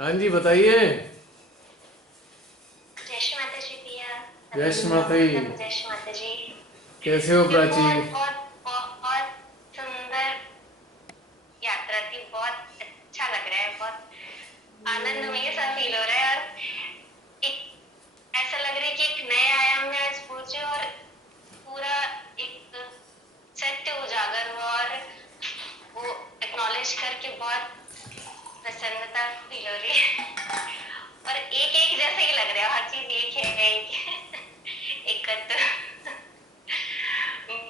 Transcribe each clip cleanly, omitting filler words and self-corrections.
हाँ जी, बताइए। जय श्री माता जी भैया। जय हैप्पी श्री न्यू माता ईयर। जी। जय श्री माता जी। कैसे हो ये प्राची? बहुत बहुत बहुत सुंदर यात्रा थी। बहुत अच्छा लग रहा है। बहुत आनंदमय सा फील हो रहा है। और एक ऐसा लग रहा है कि एक नए आयाम में आज पहुंचे और पूरा एक सत्य उजागर हुआ। और वो एक्नॉलेज करके बहुत प्रसन्नता फील हो रही है। और एक एक जैसे ही लग रहा है। हर चीज एक है, एकत्र।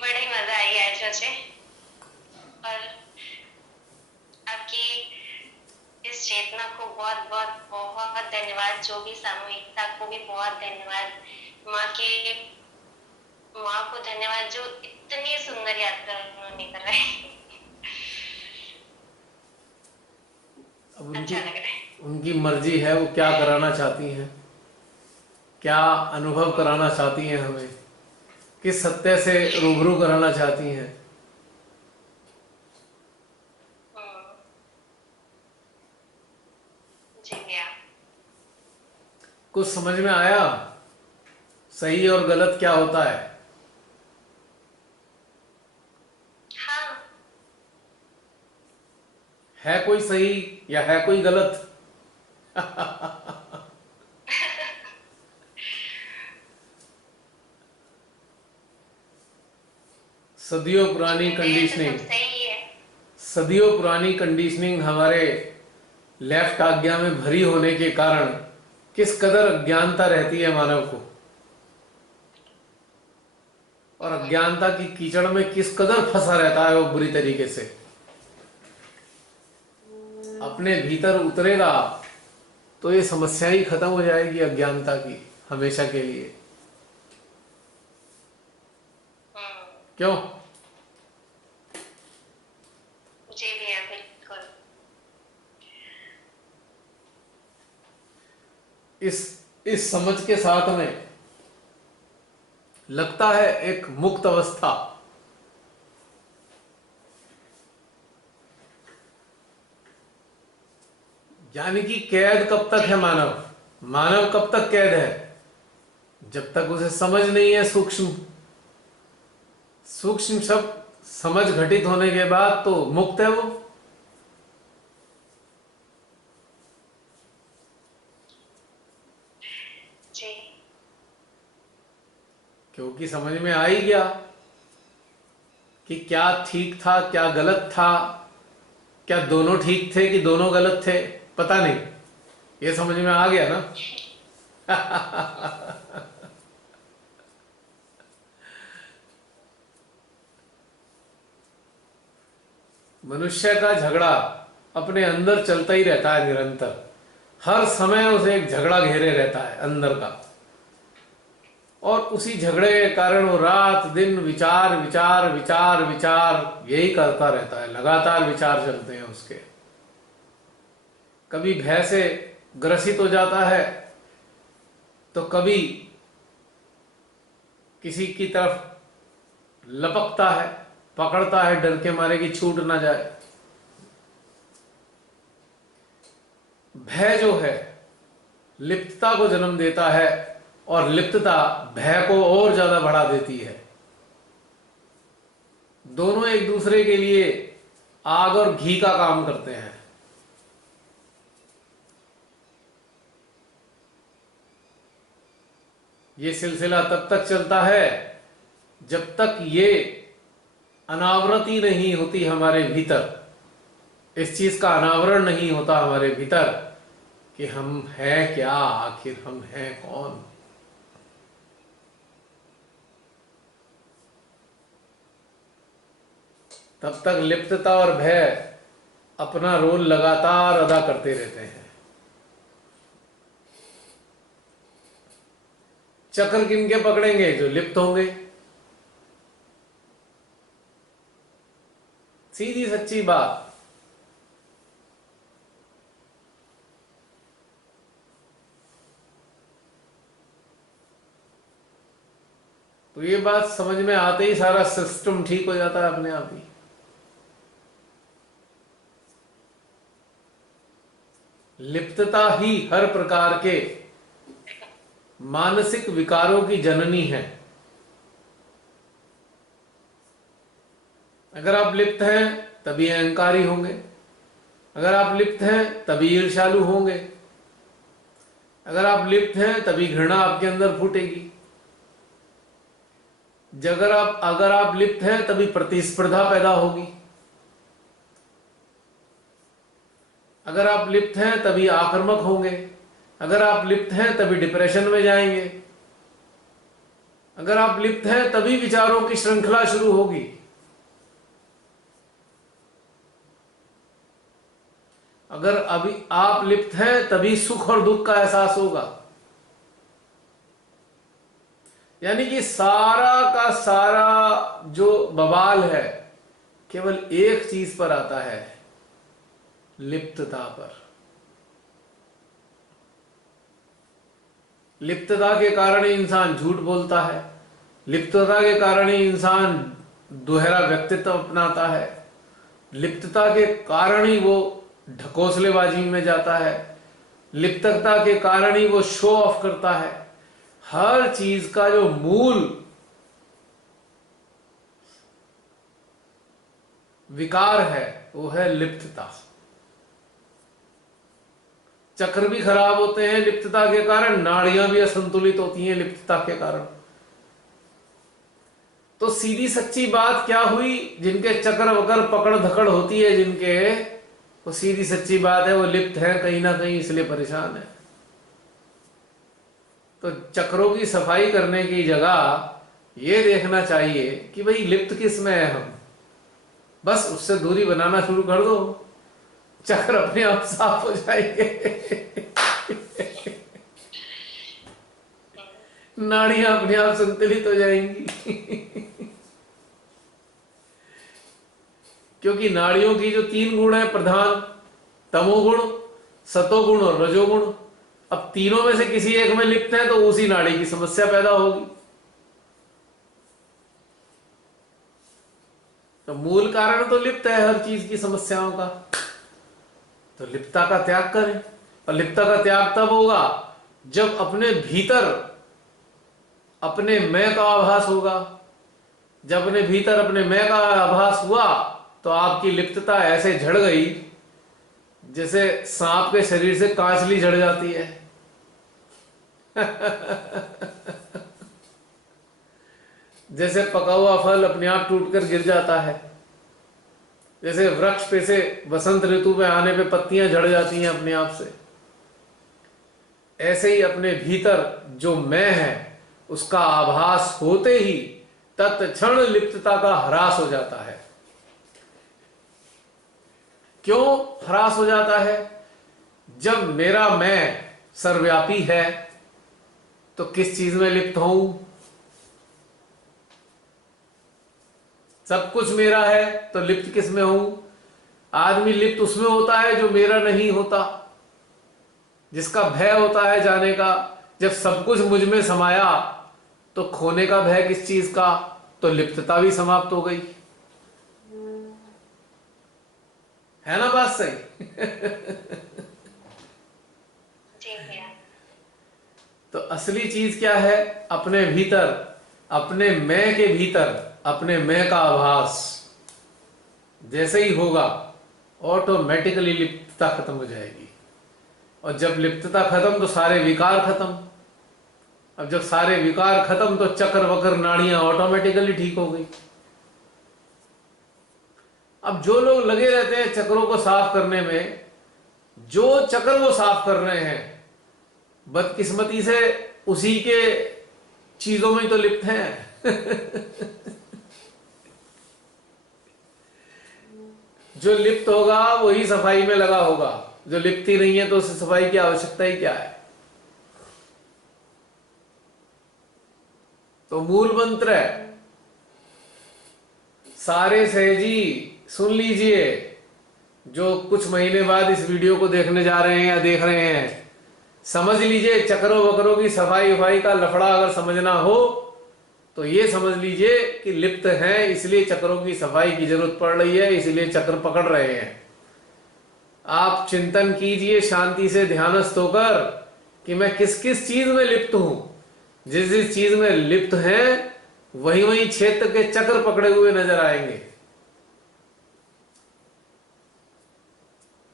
बड़ा ही मजा आई आज मुझे। और आपकी इस चेतना को बहुत बहुत बहुत धन्यवाद। जो भी सामूहिकता को भी बहुत धन्यवाद। माँ के माँ को धन्यवाद जो इतनी सुंदर यात्रा उन्होंने कराई। अब अच्छा उनकी लग रहा है। उनकी मर्जी है, वो क्या कराना चाहती हैं, क्या अनुभव कराना चाहती हैं हमें, किस सत्य से रूबरू कराना चाहती हैं। हम्म, जी भैया। कुछ समझ में आया सही और गलत क्या होता है? हाँ। है कोई सही या है कोई गलत? सदियों जो पुरानी कहते हैं तो कंडीशनिंग, सब सही है। सदियों पुरानी कंडीशनिंग हमारे लेफ्ट आज्ञा में भरी होने के कारण किस कदर अज्ञानता रहती है मानव को, और अज्ञानता की कीचड़ में किस कदर फंसा रहता है वो बुरी तरीके से। अपने भीतर उतरेगा तो ये समस्या ही खत्म हो जाएगी अज्ञानता की, हमेशा के लिए। हम्म, क्यों? जी भैया बिल्कुल। इस इस समझ के साथ में लगता है एक मुक्त अवस्था, यानी कि कैद कब तक जी है भैया। मानव? मानव कब तक कैद है? जब तक उसे समझ नहीं है सूक्ष्म सूक्ष्म सब समझ घटित होने के बाद तो मुक्त है वो, जी। क्योंकि समझ में आ ही गया कि क्या ठीक था क्या गलत था, क्या दोनों ठीक थे कि दोनों गलत थे, पता नहीं। ये समझ में आ गया ना। मनुष्य का झगड़ा अपने अंदर चलता ही रहता है निरंतर। हर समय उसे एक झगड़ा घेरे रहता है अंदर का, और उसी झगड़े के कारण वो रात दिन विचार विचार विचार विचार यही करता रहता है। लगातार विचार चलते हैं उसके। कभी भय से ग्रसित हो जाता है तो कभी किसी की तरफ लपकता है, पकड़ता है डर के मारे कि छूट ना जाए। भय जो है लिप्तता को जन्म देता है, और लिप्तता भय को और ज्यादा बढ़ा देती है। दोनों एक दूसरे के लिए आग और घी का काम करते हैं। ये सिलसिला तब तक चलता है जब तक ये अनावृत ही नहीं होती हमारे भीतर, इस चीज का अनावरण नहीं होता हमारे भीतर कि हम हैं क्या, आखिर हम हैं कौन। तब तक लिप्तता और भय अपना रोल लगातार अदा करते रहते हैं। चक्र किनके पकड़ेंगे? जो लिप्त होंगे। सीधी सच्ची बात। तो ये बात समझ में आते ही सारा सिस्टम ठीक हो जाता है अपने आप ही। लिप्तता ही हर प्रकार के मानसिक विकारों की जननी है। अगर आप लिप्त हैं तभी अहंकारी होंगे, अगर आप लिप्त हैं तभी ईर्ष्यालु होंगे, अगर आप लिप्त हैं तभी घृणा आपके अंदर फूटेगी, अगर आप लिप्त हैं तभी प्रतिस्पर्धा पैदा होगी, अगर आप लिप्त हैं तभी आक्रामक होंगे, अगर आप लिप्त हैं तभी डिप्रेशन में जाएंगे, अगर आप लिप्त हैं तभी विचारों की श्रृंखला शुरू होगी। अगर अभी आप लिप्त हैं तभी सुख और दुख का एहसास होगा। यानी कि सारा का सारा जो बवाल है केवल एक चीज पर आता है, लिप्तता पर। लिप्तता के कारण ही इंसान झूठ बोलता है, लिप्तता के कारण ही इंसान दोहरा व्यक्तित्व अपनाता है, लिप्तता के कारण ही वो ढकोसलेबाजी में जाता है, लिप्तता के कारण ही वो शो ऑफ करता है। हर चीज का जो मूल विकार है वो है लिप्तता। चक्र भी खराब होते हैं लिप्तता के कारण, नाड़ियां भी असंतुलित होती हैं लिप्तता के कारण। तो सीधी सच्ची बात क्या हुई, जिनके चक्र वक्र पकड़ धकड़ होती है जिनके, वो सीधी सच्ची बात है वो लिप्त है कहीं ना कहीं, इसलिए परेशान है। तो चक्रों की सफाई करने की जगह ये देखना चाहिए कि भाई लिप्त किस में है हम, बस उससे दूरी बनाना शुरू कर दो, चक्र अपने आप साफ हो जाएंगे, नाड़ियां अपने आप संतुलित हो जाएंगी। क्योंकि नाड़ियों की जो 3 गुण है प्रधान, तमोगुण, सतोगुण और रजोगुण, अब तीनों में से किसी एक में लिप्त है तो उसी नाड़ी की समस्या पैदा होगी। तो मूल कारण तो लिप्त है हर चीज की समस्याओं का। तो लिप्तता का त्याग करें, और लिप्तता का त्याग तब होगा जब अपने भीतर अपने मैं का आभास होगा। जब अपने भीतर अपने मैं का आभास हुआ तो आपकी लिप्तता ऐसे झड़ गई जैसे सांप के शरीर से कांचली झड़ जाती है। जैसे पका हुआ फल अपने आप टूटकर गिर जाता है, जैसे वृक्ष पे से वसंत ऋतु में आने पे पत्तियां झड़ जाती हैं अपने आप से, ऐसे ही अपने भीतर जो मैं है उसका आभास होते ही तत्क्षण लिप्तता का ह्रास हो जाता है। क्यों ह्रास हो जाता है? जब मेरा मैं सर्वव्यापी है तो किस चीज में लिप्त हूं? सब कुछ मेरा है तो लिप्त किस में हूं? आदमी लिप्त उसमें होता है जो मेरा नहीं होता, जिसका भय होता है जाने का। जब सब कुछ मुझ में समाया तो खोने का भय किस चीज का? तो लिप्तता भी समाप्त हो गई। है ना बात सही? जी भैया। तो असली चीज क्या है? अपने भीतर, अपने मैं के भीतर अपने मैं का आभास जैसे ही होगा ऑटोमेटिकली लिप्तता खत्म हो जाएगी। और जब लिप्तता खत्म तो सारे विकार खत्म। अब जब सारे विकार खत्म तो चक्र वक्र नाड़ियां ऑटोमेटिकली ठीक हो गई। अब जो लोग लगे रहते हैं चक्रों को साफ करने में, जो चक्र वो साफ कर रहे हैं बदकिस्मती से उसी के चीजों में तो लिप्त हैं। जो लिप्त होगा वही सफाई में लगा होगा, जो लिप्त ही नहीं है तो उसे सफाई की आवश्यकता ही क्या है? तो मूल मंत्र है, सारे सहजी सुन लीजिए, जो कुछ महीने बाद इस वीडियो को देखने जा रहे हैं या देख रहे हैं, समझ लीजिए। चक्रों वक्रों की सफाई उफाई का लफड़ा अगर समझना हो तो ये समझ लीजिए कि लिप्त हैं, इसलिए चक्रों की सफाई की जरूरत पड़ रही है, इसलिए चक्र पकड़ रहे हैं। आप चिंतन कीजिए शांति से ध्यानस्थ होकर कि मैं किस किस चीज में लिप्त हूं। जिस जिस चीज में लिप्त हैं वही वही क्षेत्र के चक्र पकड़े हुए नजर आएंगे,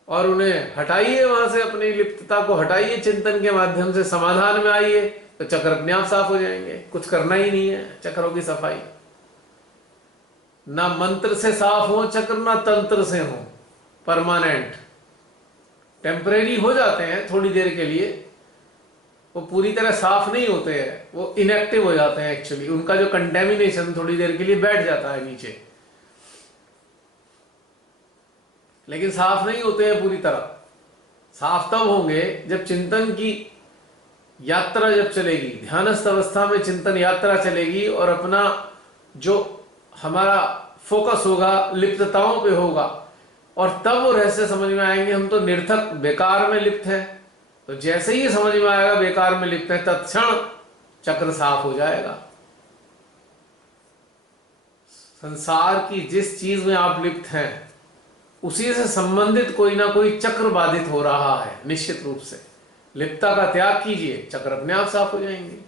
और उन्हें हटाइए, वहां से अपनी लिप्तता को हटाइए, चिंतन के माध्यम से समाधान में आइए, तो चक्र अपने आप साफ हो जाएंगे। कुछ करना ही नहीं है चक्रों की सफाई। ना मंत्र से साफ हो चक्र, ना तंत्र से हो, परमानेंट। टेम्परेरी हो जाते हैं थोड़ी देर के लिए, वो पूरी तरह साफ नहीं होते हैं, वो इनएक्टिव हो जाते हैं एक्चुअली। उनका जो कंटेमिनेशन थोड़ी देर के लिए बैठ जाता है नीचे, लेकिन साफ नहीं होते हैं पूरी तरह। साफ तब होंगे जब चिंतन की यात्रा जब चलेगी, ध्यानस्थ अवस्था में चिंतन यात्रा चलेगी, और अपना जो हमारा फोकस होगा लिप्तताओं पे होगा, और तब वो रहस्य समझ में आएंगे हम तो निर्थक बेकार में लिप्त हैं। तो जैसे ही समझ में आएगा बेकार में लिप्त है, तत्क्षण चक्र साफ हो जाएगा। संसार की जिस चीज में आप लिप्त हैं उसी से संबंधित कोई ना कोई चक्र बाधित हो रहा है निश्चित रूप से। लिप्तता का त्याग कीजिए, चक्र अपने आप साफ हो जाएंगे।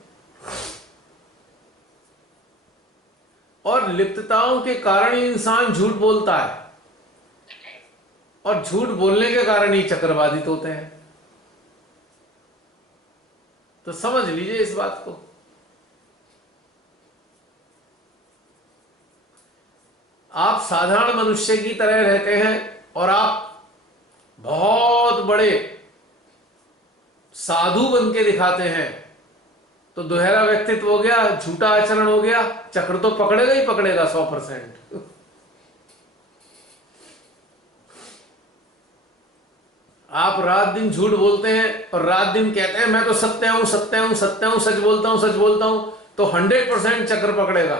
और लिप्तताओं के कारण ही इंसान झूठ बोलता है, और झूठ बोलने के कारण ही चक्र बाधित होते हैं। तो समझ लीजिए इस बात को। आप साधारण मनुष्य की तरह रहते हैं और आप बहुत बड़े साधु बन के दिखाते हैं, तो दोहरा व्यक्तित्व हो गया, झूठा आचरण हो गया, चक्र तो पकड़ेगा ही पकड़ेगा 100%। आप रात दिन झूठ बोलते हैं और रात दिन कहते हैं मैं तो सत्य हूं, सत्य हूं, सत्य हूं, सच बोलता हूं, सच बोलता हूं, तो 100% चक्र पकड़ेगा,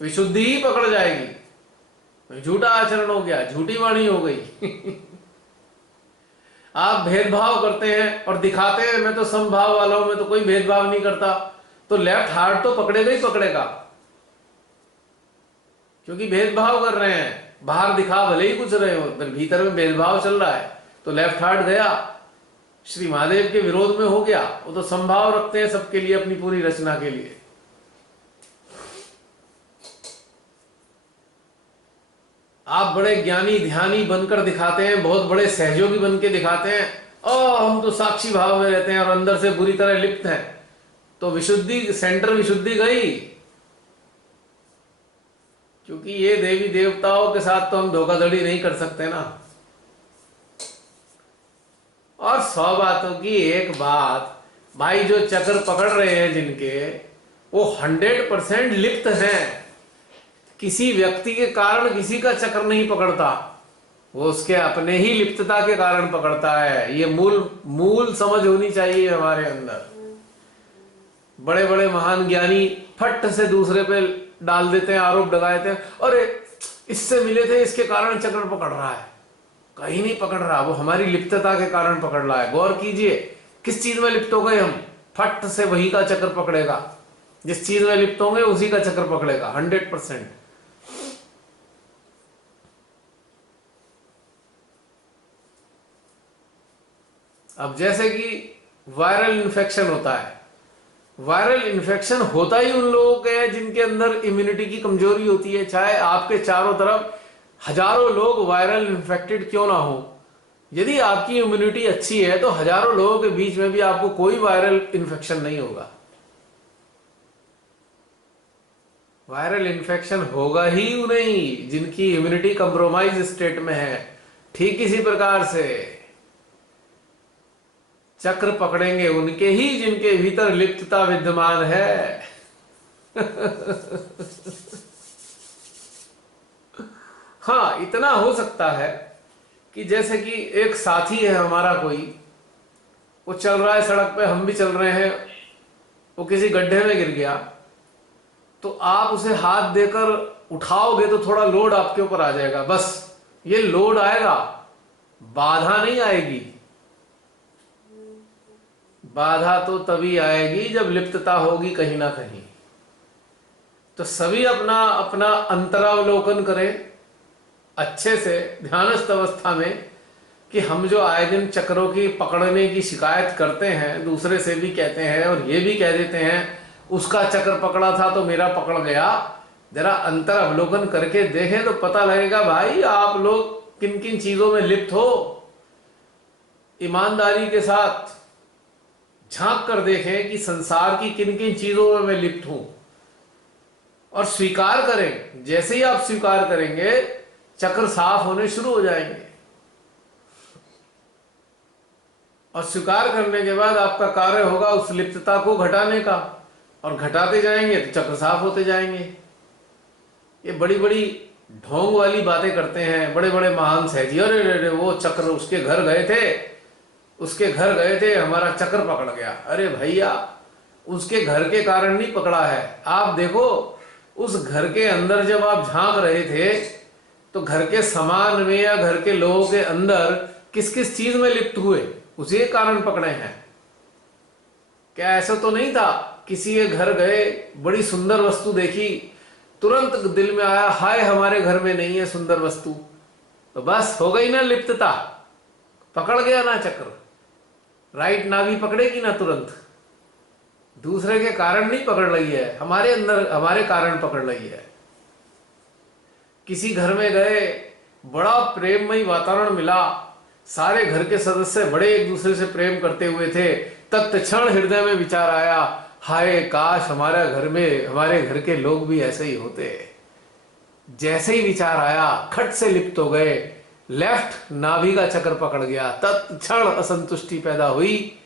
विशुद्धि ही पकड़ जाएगी। झूठा आचरण हो गया, झूठी वाणी हो गई। आप भेदभाव करते हैं और दिखाते हैं मैं तो समभाव वाला हूं, मैं तो कोई भेदभाव नहीं करता, तो लेफ्ट हार्ट तो पकड़ेगा ही पकड़ेगा, क्योंकि भेदभाव कर रहे हैं। बाहर दिखा भले ही कुछ रहे हो, भीतर में भेदभाव चल रहा है, तो लेफ्ट हार्ट गया, श्री महादेव के विरोध में हो गया। वो तो संभाव रखते हैं सबके लिए, अपनी पूरी रचना के लिए। आप बड़े ज्ञानी ध्यानी बनकर दिखाते हैं, बहुत बड़े सहयोगी बन के दिखाते हैं, हम तो साक्षी भाव में रहते हैं, और अंदर से बुरी तरह लिप्त हैं, तो विशुद्धि, सेंटर विशुद्धि गई। क्योंकि ये देवी देवताओं के साथ तो हम धोखाधड़ी नहीं कर सकते ना। और 100 बातों की एक बात, भाई जो चक्र पकड़ रहे हैं जिनके, वो 100% लिप्त हैं। किसी व्यक्ति के कारण किसी का चक्र नहीं पकड़ता, वो उसके अपने ही लिप्तता के कारण पकड़ता है। ये मूल समझ होनी चाहिए हमारे अंदर। बड़े बड़े महान ज्ञानी फट से दूसरे पे डाल देते हैं, आरोप लगा देते हैं, अरे इससे मिले थे इसके कारण चक्र पकड़ रहा है। कहीं नहीं पकड़ रहा, वो हमारी लिप्तता के कारण पकड़ रहा है। गौर कीजिए किस चीज में लिप्त हो गए हम, फट से वही का चक्र पकड़ेगा। जिस चीज में लिप्त होंगे उसी का चक्र पकड़ेगा 100%। अब जैसे कि वायरल इन्फेक्शन होता है, वायरल इन्फेक्शन होता ही उन लोगों के है जिनके अंदर इम्यूनिटी की कमजोरी होती है। चाहे आपके चारों तरफ हजारों लोग वायरल इन्फेक्टेड क्यों ना हो, यदि आपकी इम्यूनिटी अच्छी है तो हजारों लोगों के बीच में भी आपको कोई वायरल इन्फेक्शन नहीं होगा। वायरल इन्फेक्शन होगा ही नहीं जिनकी इम्यूनिटी कंप्रोमाइज स्टेट में है। ठीक इसी प्रकार से चक्र पकड़ेंगे उनके ही जिनके भीतर लिप्तता विद्यमान है। हाँ, इतना हो सकता है कि जैसे कि एक साथी है हमारा कोई, वो चल रहा है सड़क पे, हम भी चल रहे हैं, वो किसी गड्ढे में गिर गया, तो आप उसे हाथ देकर उठाओगे तो थोड़ा लोड आपके ऊपर आ जाएगा, बस ये लोड आएगा, बाधा नहीं आएगी। बाधा तो तभी आएगी जब लिप्तता होगी कहीं ना कहीं। तो सभी अपना अपना अंतरावलोकन करें अच्छे से ध्यानस्थ अवस्था में, कि हम जो आए दिन चक्रों की पकड़ने की शिकायत करते हैं, दूसरे से भी कहते हैं और ये भी कह देते हैं उसका चक्र पकड़ा था तो मेरा पकड़ गया, जरा अंतर अवलोकन करके देखें तो पता लगेगा भाई आप लोग किन किन चीजों में लिप्त हो। ईमानदारी के साथ झांक कर देखें कि संसार की किन किन चीजों में मैं लिप्त हूं और स्वीकार करें। जैसे ही आप स्वीकार करेंगे चक्र साफ होने शुरू हो जाएंगे और स्वीकार करने के बाद आपका कार्य होगा उस लिप्तता को घटाने का, और घटाते जाएंगे तो चक्र साफ होते जाएंगे। ये बड़ी बड़ी ढोंग वाली बातें करते हैं बड़े बड़े महान सहजी, अरे वो चक्र उसके घर गए थे, उसके घर गए थे हमारा चक्र पकड़ गया। अरे भैया उसके घर के कारण नहीं पकड़ा है, आप देखो उस घर के अंदर जब आप झांक रहे थे तो घर के सामान में या घर के लोगों के अंदर किस किस चीज में लिप्त हुए, उसी के कारण पकड़े हैं। क्या ऐसा तो नहीं था किसी के घर गए, बड़ी सुंदर वस्तु देखी, तुरंत दिल में आया हाय हमारे घर में नहीं है सुंदर वस्तु, तो बस हो गई ना लिप्तता, पकड़ गया ना चक्र। राइट नाभि पकड़ेगी ना तुरंत, दूसरे के कारण नहीं पकड़ रही है, हमारे अंदर हमारे कारण पकड़ रही है। किसी घर में गए, बड़ा प्रेममयी वातावरण मिला, सारे घर के सदस्य बड़े एक दूसरे से प्रेम करते हुए थे, तत्क्षण हृदय में विचार आया हाय काश हमारे घर में हमारे घर के लोग भी ऐसे ही होते। जैसे ही विचार आया खट से लिप्त हो गए, लेफ्ट नाभि का चक्र पकड़ गया, तत्क्षण असंतुष्टि पैदा हुई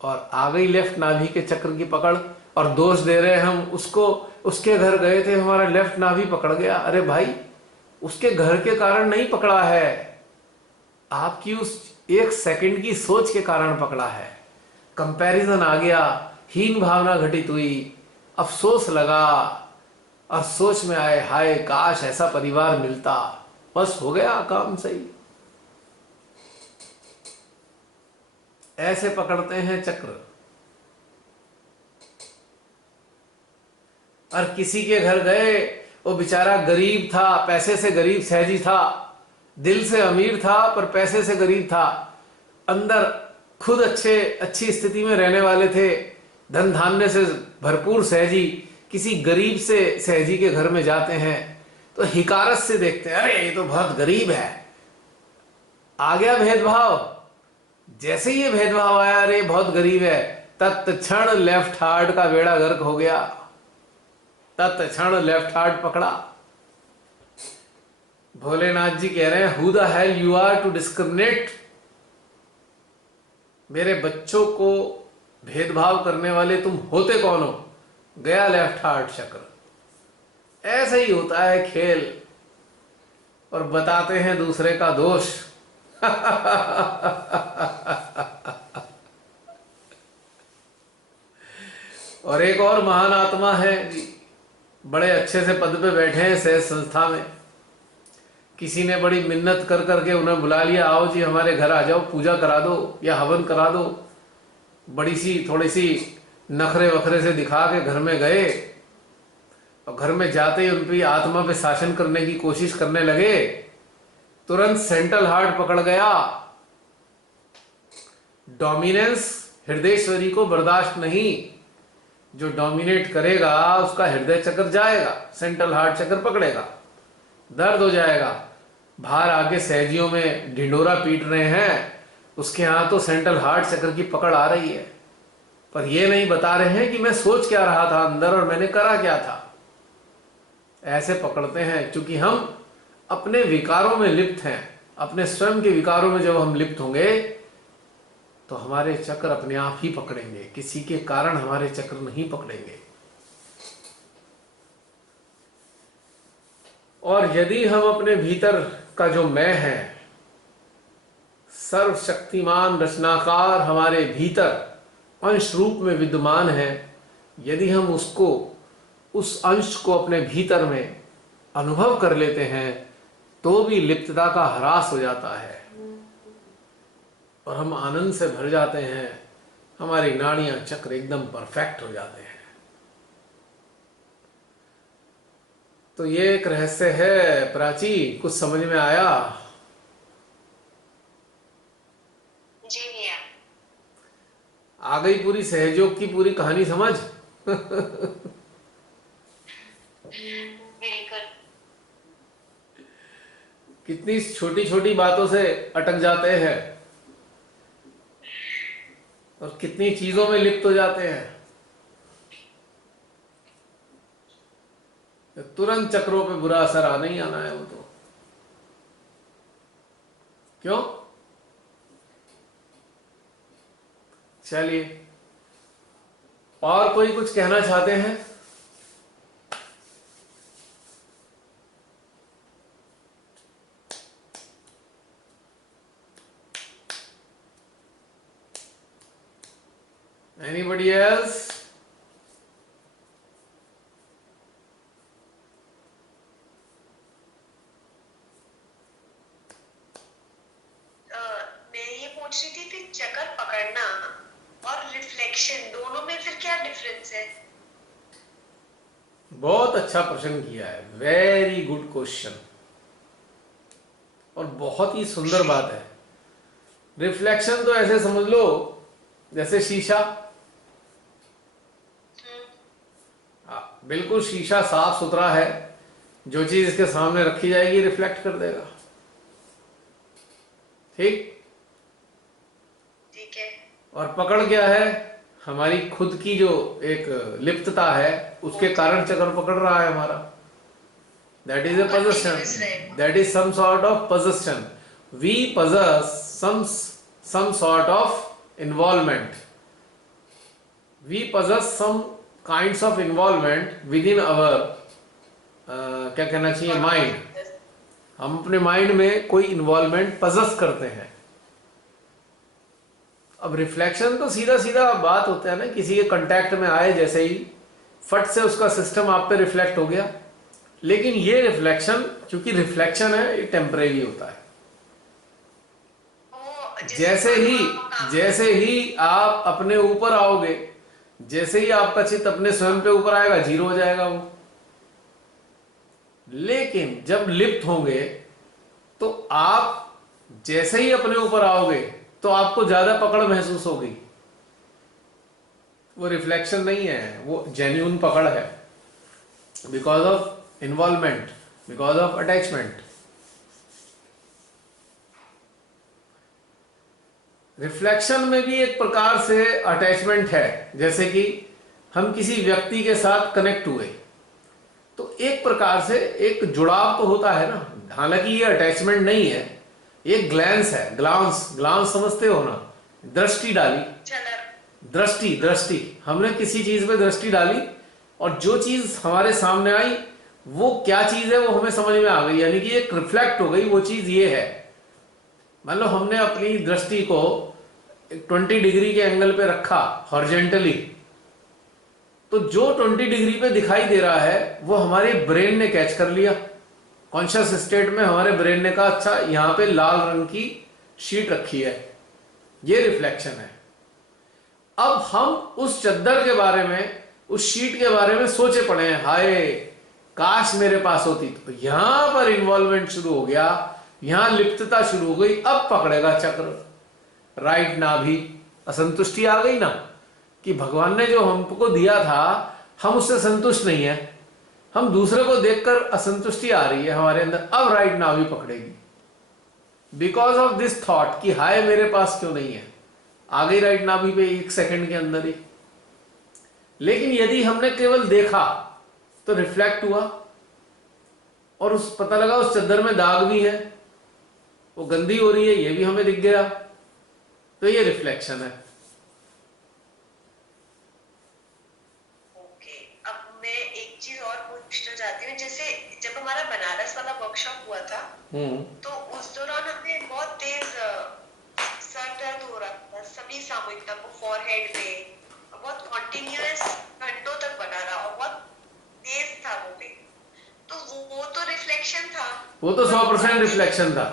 और आ गई लेफ्ट नाभि के चक्र की पकड़, और दोष दे रहे हम उसको, उसके घर गए थे हमारा लेफ्ट नाभि पकड़ गया। अरे भाई उसके घर के कारण नहीं पकड़ा है, आपकी उस एक सेकंड की सोच के कारण पकड़ा है। कंपैरिजन आ गया, हीन भावना घटित हुई, अफसोस लगा और सोच में आए हाय काश ऐसा परिवार मिलता, बस हो गया काम सही। ऐसे पकड़ते हैं चक्र। और किसी के घर गए, वो बेचारा गरीब था, पैसे से गरीब सहजी था, दिल से अमीर था पर पैसे से गरीब था, अंदर खुद अच्छी स्थिति में रहने वाले थे, धन धान्य से भरपूर सहजी किसी गरीब से सहजी के घर में जाते हैं तो हिकारत से देखते हैं अरे ये तो बहुत गरीब है। आ गया भेदभाव, जैसे ही ये भेदभाव आया अरे बहुत गरीब है, तत्क्षण लेफ्ट हार्ट का बेड़ा गर्क हो गया, तत्क्षण लेफ्ट हार्ट पकड़ा। भोलेनाथ जी कह रहे हैं who the hell you are to discriminate, मेरे बच्चों को भेदभाव करने वाले तुम होते कौन हो। गया लेफ्ट हार्ट चक्र। ऐसे ही होता है खेल, और बताते हैं दूसरे का दोष। और एक और महान आत्मा है, बड़े अच्छे से पद पे बैठे हैं सहज संस्था में, किसी ने बड़ी मिन्नत कर करके उन्हें बुला लिया, आओ जी हमारे घर आ जाओ, पूजा करा दो या हवन करा दो। बड़ी सी थोड़ी सी नखरे वखरे से दिखा के घर में गए, और घर में जाते ही उन पे आत्मा पे शासन करने की कोशिश करने लगे, तुरंत सेंट्रल हार्ट पकड़ गया। डोमिनेंस हृदयश्वरी को बर्दाश्त नहीं, जो डोमिनेट करेगा उसका हृदय चक्र जाएगा, सेंट्रल हार्ट चक्र पकड़ेगा, दर्द हो जाएगा। बाहर आके सहजियों में ढिंडोरा पीट रहे हैं, उसके यहां तो सेंट्रल हार्ट चक्र की पकड़ आ रही है, पर ये नहीं बता रहे हैं कि मैं सोच क्या रहा था अंदर और मैंने करा क्या था। ऐसे पकड़ते हैं क्योंकि हम अपने विकारों में लिप्त हैं। अपने स्वयं के विकारों में जब हम लिप्त होंगे तो हमारे चक्र अपने आप ही पकड़ेंगे, किसी के कारण हमारे चक्र नहीं पकड़ेंगे। और यदि हम अपने भीतर का जो मैं है, सर्वशक्तिमान रचनाकार हमारे भीतर अंश रूप में विद्यमान है, यदि हम उसको, उस अंश को अपने भीतर में अनुभव कर लेते हैं तो भी लिप्तता का ह्रास हो जाता है और हम आनंद से भर जाते हैं, हमारी नाड़ियां चक्र एकदम परफेक्ट हो जाते हैं। तो ये एक रहस्य है प्राची, कुछ समझ में आया? आ गई पूरी सहयोग की पूरी कहानी समझ। बिल्कुल। कितनी छोटी छोटी बातों से अटक जाते हैं और कितनी चीजों में लिप्त हो जाते हैं। तुरंत चक्रों पे बुरा असर आना ही आना है वो तो। क्यों? चलिए, और कोई कुछ कहना चाहते हैं? Anybody else? मैं ये पूछ रही थी फिर चक्कर पकड़ना और रिफ्लेक्शन दोनों में फिर क्या डिफरेंस है? बहुत अच्छा प्रश्न किया है, वेरी गुड क्वेश्चन, और बहुत ही सुंदर बात है। रिफ्लेक्शन तो ऐसे समझ लो जैसे शीशा। बिल्कुल शीशा साफ सुथरा है, जो चीज इसके सामने रखी जाएगी रिफ्लेक्ट कर देगा। ठीक। ठीक है। और पकड़ क्या है? हमारी खुद की जो एक लिप्तता है, उसके कारण चक्कर पकड़ रहा है हमारा। That is a possession, that is some sort of possession. We possess some sort of involvement. We possess some kinds of involvement within our क्या कहना चाहिए, माइंड। हम अपने माइंड में कोई इन्वॉल्वमेंट पजस करते हैं। अब रिफ्लेक्शन तो सीधा सीधा बात होता है ना, किसी के कांटेक्ट में आए जैसे ही फट से उसका सिस्टम आप पे रिफ्लेक्ट हो गया। लेकिन ये रिफ्लेक्शन, क्योंकि रिफ्लेक्शन है, ये टेम्परेरी होता है। जैसे ही आप अपने ऊपर आओगे, जैसे ही आपका चित्त अपने स्वयं पे ऊपर आएगा, जीरो हो जाएगा वो। लेकिन जब लिप्त होंगे तो आप जैसे ही अपने ऊपर आओगे तो आपको ज्यादा पकड़ महसूस होगी। वो रिफ्लेक्शन नहीं है, वो जेन्युइन पकड़ है, because of involvement, because of attachment. Reflection में भी एक प्रकार से अटैचमेंट है। जैसे कि हम किसी व्यक्ति के साथ कनेक्ट हुए तो एक प्रकार से एक जुड़ाव तो होता है ना। हालांकि ये अटैचमेंट नहीं है, एक ग्लैंस है। ग्लांस, ग्लांस समझते हो ना? दृष्टि डाली, दृष्टि हमने किसी चीज पे दृष्टि डाली और जो चीज हमारे सामने आई वो क्या चीज है वो हमें समझ में आ गई, यानी कि एक रिफ्लेक्ट हो गई वो चीज ये है। मान लो हमने अपनी दृष्टि को 20 डिग्री के एंगल पे रखा हॉरिजॉन्टली, तो जो 20 डिग्री पे दिखाई दे रहा है वो हमारे ब्रेन ने कैच कर लिया। कॉन्शियस स्टेट में हमारे ब्रेन ने कहा अच्छा यहां पे लाल रंग की शीट रखी है, ये रिफ्लेक्शन है। अब हम उस चद्दर के बारे में, उस शीट के बारे में सोचे पड़े हैं, हाय काश मेरे पास होती। तो यहां पर इन्वॉल्वमेंट शुरू हो गया, यहां लिप्तता शुरू हो गई। अब पकड़ेगा चक्र। राइट नाभि, असंतुष्टि आ गई ना, कि भगवान ने जो हमको दिया था हम उससे संतुष्ट नहीं है, हम दूसरे को देखकर असंतुष्टि आ रही है हमारे अंदर। अब राइट नाभि पकड़ेगी, बिकॉज ऑफ दिस थॉट कि हाय मेरे पास क्यों नहीं है। आ गई राइट नाभि पे 1 सेकंड के अंदर ही। लेकिन यदि हमने केवल देखा तो रिफ्लेक्ट हुआ और उस पता लगा उस चद्दर में दाग भी है, वो गंदी हो रही है, ये भी हमें दिख गया, तो ये रिफ्लेक्शन है। ओके, अब मैं एक चीज और पूछना चाहती हूँ। जैसे जब हमारा बनारस वाला वर्कशॉप हुआ था तो उस दौरान हमें बहुत तेज सर दर्द हो रहा था, सभी सामूहिकता को फॉरहेड पे, बहुत कॉन्टिन्यूअस घंटों तक बना रहा और बहुत तेज था वो पे। तो वो तो रिफ्लेक्शन था, वो तो 100% रिफ्लेक्शन था।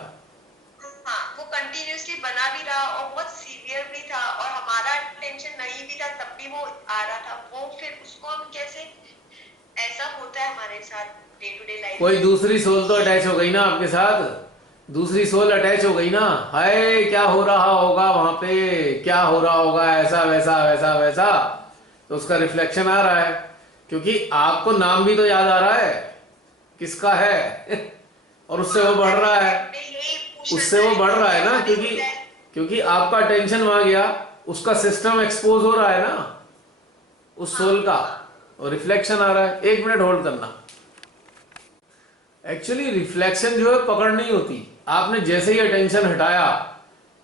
हाँ, वो कंटिन्यूअसली बना भी रहा और बहुत सीवियर भी था और हमारा टेंशन नहीं भी था तब भी वो आ रहा था। वो फिर उसको हम कैसे, ऐसा होता है हमारे साथ डे टू डे लाइफ। कोई दूसरी सोल तो अटैच हो गई ना आपके साथ, दूसरी सोल अटैच हो गई ना, हाय क्या हो रहा होगा वहां पे, क्या हो रहा होगा, ऐसा वैसा वैसा वैसा, तो उसका रिफ्लेक्शन आ रहा है। क्योंकि आपको नाम भी तो याद आ रहा है किसका है और उससे वो बढ़ रहा है, मैं यही पूछना उससे चाह वो रही बढ़ थी, रहा है ना, ऐसा भी क्योंकि होता है। क्योंकि आपका टेंशन वहां गया, उसका सिस्टम एक्सपोज हो रहा है ना उस हाँ सोल का, हाँ और रिफ्लेक्शन आ रहा है। 1 मिनट होल्ड करना। एक्चुअली रिफ्लेक्शन जो है पकड़ नहीं होती, आपने जैसे ही अटेंशन हटाया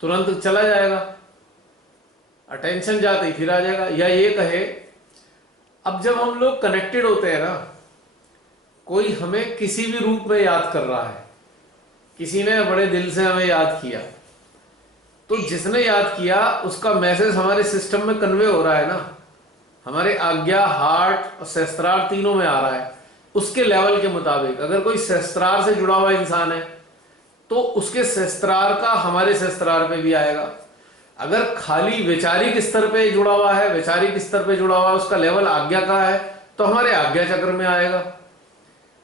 तुरंत चला जाएगा, अटेंशन जाते ही फिर आ जाएगा। या ये कहे, अब जब हम लोग कनेक्टेड होते हैं ना, कोई हमें किसी भी रूप में याद कर रहा है, किसी ने बड़े दिल से हमें याद किया, तो जिसने याद किया उसका मैसेज हमारे सिस्टम में कन्वे हो रहा है ना, हमारे आज्ञा, हार्ट और सहस्त्रार तीनों में आ रहा है। उसके लेवल के मुताबिक अगर कोई सहस्त्रार से जुड़ा हुआ इंसान है तो उसके सहस्त्रार का हमारे सहस्त्रार पे भी आएगा। अगर खाली वैचारिक स्तर पे जुड़ा हुआ है, वैचारिक स्तर पे जुड़ा हुआ है, उसका लेवल आज्ञा का है, तो हमारे आज्ञा चक्र में आएगा।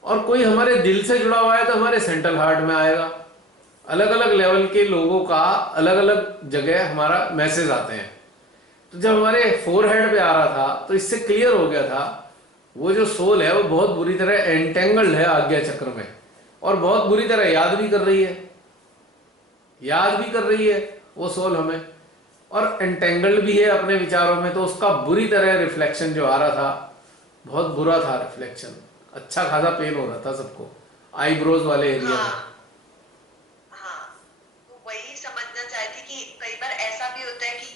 और कोई हमारे दिल से जुड़ा हुआ है तो हमारे सेंट्रल हार्ट में आएगा। अलग अलग लेवल के लोगों का अलग अलग जगह हमारा मैसेज आते हैं। तो जब हमारे फोरहेड पे आ रहा था तो इससे क्लियर हो गया था वो जो सोल है वो बहुत बुरी तरह एंटेंगल्ड है आज्ञा चक्र में, और बहुत बुरी तरह याद भी कर रही है, याद भी कर रही है वो सोल हमें, और एंटेंगल्ड भी है अपने विचारों में। तो उसका बुरी तरह रिफ्लेक्शन जो आ रहा था, बहुत बुरा था रिफ्लेक्शन, अच्छा खासा पेन हो रहा था सबको आईब्रोज वाले एरिया में। हाँ हाँ। तो वही समझना चाहती कि कई बार ऐसा भी होता है कि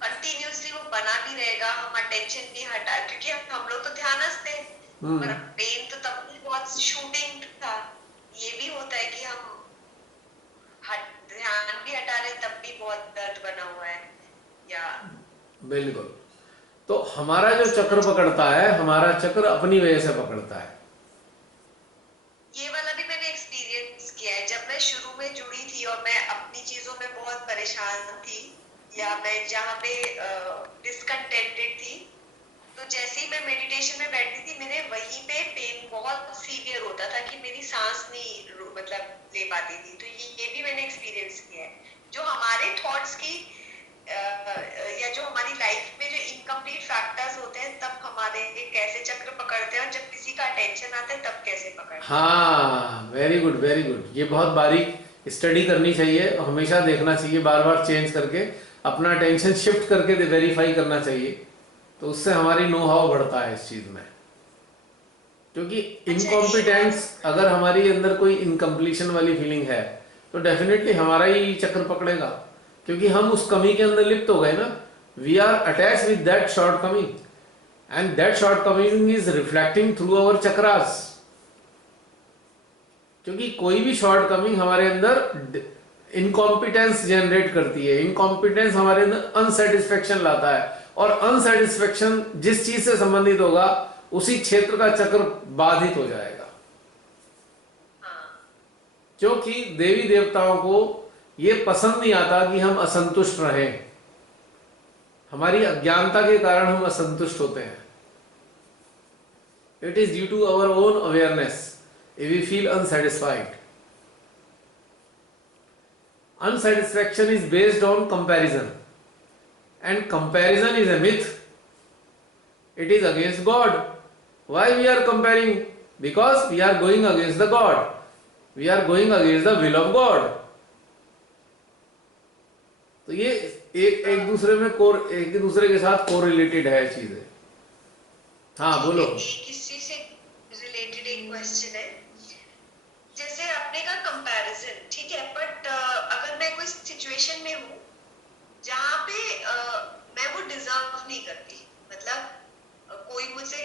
कंटिन्यूअसली वो बना भी रहेगा, हम अटेंशन नहीं हटा, क्योंकि हम लोग तो ध्यानस्थ थे, पर पेन तो तब भी बहुत शूटिंग था। ये भी होता है कि हम ध्यान भी हटा रहे तब भी बहुत दर्द बना हुआ है, या बिल्कुल। तो हमारा जो चक्र पकड़ता है, हमारा चक्र अपनी वजह से पकड़ता है। ये वाला भी मैंने एक्सपीरियंस किया है। जब मैं शुरू में जुड़ी थी और मैं अपनी चीजों में बहुत परेशान थी, या मैं जहाँ पे डिसकंटेंटेड थी, तो जैसे ही मैं मेडिटेशन में बैठती थी, मेरे वहीं पे पेन बहुत सीवियर होता था कि मेरी सांस नहीं मतलब ले पाती थी। तो ये भी मैंने एक्सपीरियंस किया है। जो हमारे थॉट्स की या जो हमारी लाइफ में जो इनकम्प्लीट फैक्टर्स होते हैं, तब हमारे कैसे चक्र पकड़ते हैं, और जब किसी का अटेंशन आता है तब कैसे पकड़ते हैं। हाँ, वेरी गुड वेरी गुड। ये बहुत बारीक स्टडी करनी चाहिए, हमेशा देखना चाहिए, बार बार चेंज करके अपना टेंशन शिफ्ट करके वेरीफाई करना चाहिए। तो उससे हमारी नो हाउ बढ़ता है इस चीज में। क्योंकि इनकॉम्पिटेंस, अगर हमारी अंदर कोई इनकम्प्लीशन वाली फीलिंग है तो डेफिनेटली हमारा ही चक्र पकड़ेगा, क्योंकि हम उस कमी के अंदर लिप्त हो गए ना। We are attach with that shortcoming, and that shortcoming is reflecting through our chakras. क्योंकि कोई भी शॉर्ट कमिंग हमारे अंदर इनकॉम्पिटेंस जनरेट करती है, इनकॉम्पिटेंस हमारे अंदर अनसेटिस्फेक्शन लाता है, और अनसेटिस्फेक्शन जिस चीज से संबंधित होगा उसी क्षेत्र का चक्र बाधित हो जाएगा। क्योंकि देवी देवताओं को यह पसंद नहीं आता कि हम असंतुष्ट रहें, हमारी अज्ञानता के कारण हम असंतुष्ट होते हैं। It is due to our own awareness if we feel unsatisfied. Unsatisfaction is based on comparison, and comparison is a myth. It is against God. Why we are comparing? Because we are going against the God, we are going against the will of God. तो ये एक दूसरे में एक दूसरे के साथ correlated है चीजें। हाँ बोलो। एक इसी से रिलेटेड एक क्वेश्चन है। जैसे आपने कहा कंपैरिजन, ठीक है, बट अगर मैं कोई सिचुएशन में हूँ जहाँ पे मैं वो डिजर्व नहीं करती, मतलब कोई मुझे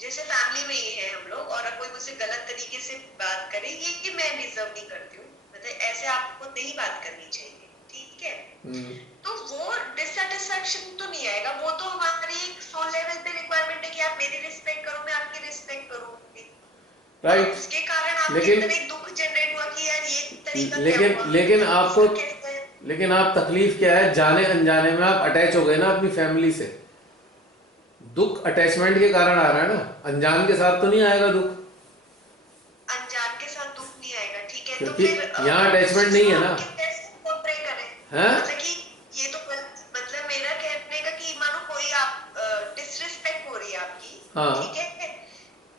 जैसे फैमिली में ही है हम लोग, और कोई मुझसे गलत तरीके से बात करे, ये कि मैं डिजर्व नहीं करती हूँ, मतलब ऐसे आपको नहीं बात करनी चाहिए, ठीक है, तो वो डिससेटिस्फैक्शन तो नहीं आएगा। वो तो हमारी एक सोल लेवल पे रिक्वायरमेंट है कि आप मेरी रिस्पेक्ट करो, मैं आपकी रिस्पेक्ट करूंगी, राइट। उसके कारण आपके अंदर एक दुख जनरेट हुआ कि यार ये तरीका क्या हुआ, लेकिन आपको, लेकिन आप तकलीफ क्या है, जाने अनजाने में आप अटैच हो गए ना अपनी फैमिली से। दुख अटैचमेंट के कारण आ रहा है ना, अनजान के साथ तो नहीं आएगा दुख। अनजान के साथ दुख नहीं आएगा, ठीक है, है, तो क्योंकि फिर यहाँ अटैचमेंट नहीं है ना। कैसे portray करें? हैं? मतलब कि ये तो मतलब मेरा कहने का कि मानो कोई आप डिसरिस्पेक्ट हो रही है आपकी, हाँ ठीक है,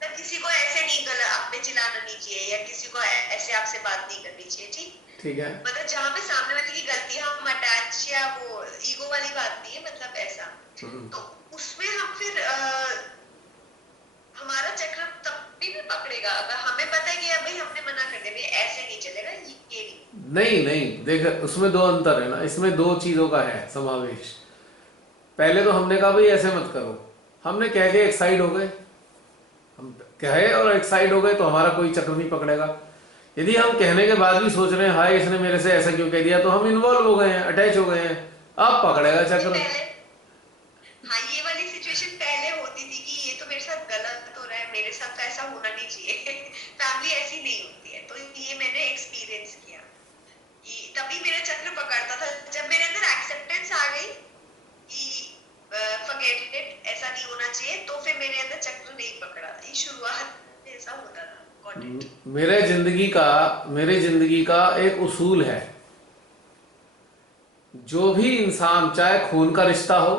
तब किसी को ऐसे नहीं गला आप पे चिल्लाना नहीं चाहिए या किसी को ऐसे आपसे बात नहीं करनी चाहिए, ठीक। ठीक है। मतलब जहाँ पे सामने वाले की गलती है, हम अटैच या वो ईगो वाली बात नहीं है, मतलब ऐसा, तो उसमें हम फिर हमारा चक्र तब भी पकड़ेगा अगर हमें पता है कि भाई हमने मना कर दिया, भाई ऐसे नहीं चलेगा, ये नहीं नहीं, देख उसमें दो अंतर है ना, इसमें दो चीजों का है समावेश। पहले तो हमने कहा भाई ऐसे मत करो, हमने कह के एक साइड हो गए, हम कहे और एक साइड हो गए तो हमारा कोई चक्र नहीं पकड़ेगा। यदि हम कहने के बाद भी सोच रहे हैं हाय इसने मेरे से ऐसा क्यों कह दिया, तो हम इन्वॉल्व हो गए हैं, अटैच हो गए हैं, अब पकड़ेगा चक्र। हाँ, ये वाली सिचुएशन पहले होती थी कि ये तो मेरे साथ गलत हो रहा है, मेरे साथ ऐसा होना नहीं चाहिए। फैमिली ऐसी नहीं होती है, तो ये मैंने एक्सपीरियंस किया कि तभी मेरा चक्र पकड़ता था। जब मेरे अंदर एक्सेप्टेंस आ गई कि फॉरगेट इट, ऐसा नहीं होना चाहिए, तो फिर मेरे अंदर चक्र नहीं पकड़ा। ये शुरुआत में ऐसा होता था। मेरे जिंदगी का एक उसूल है, जो भी इंसान चाहे खून का रिश्ता हो,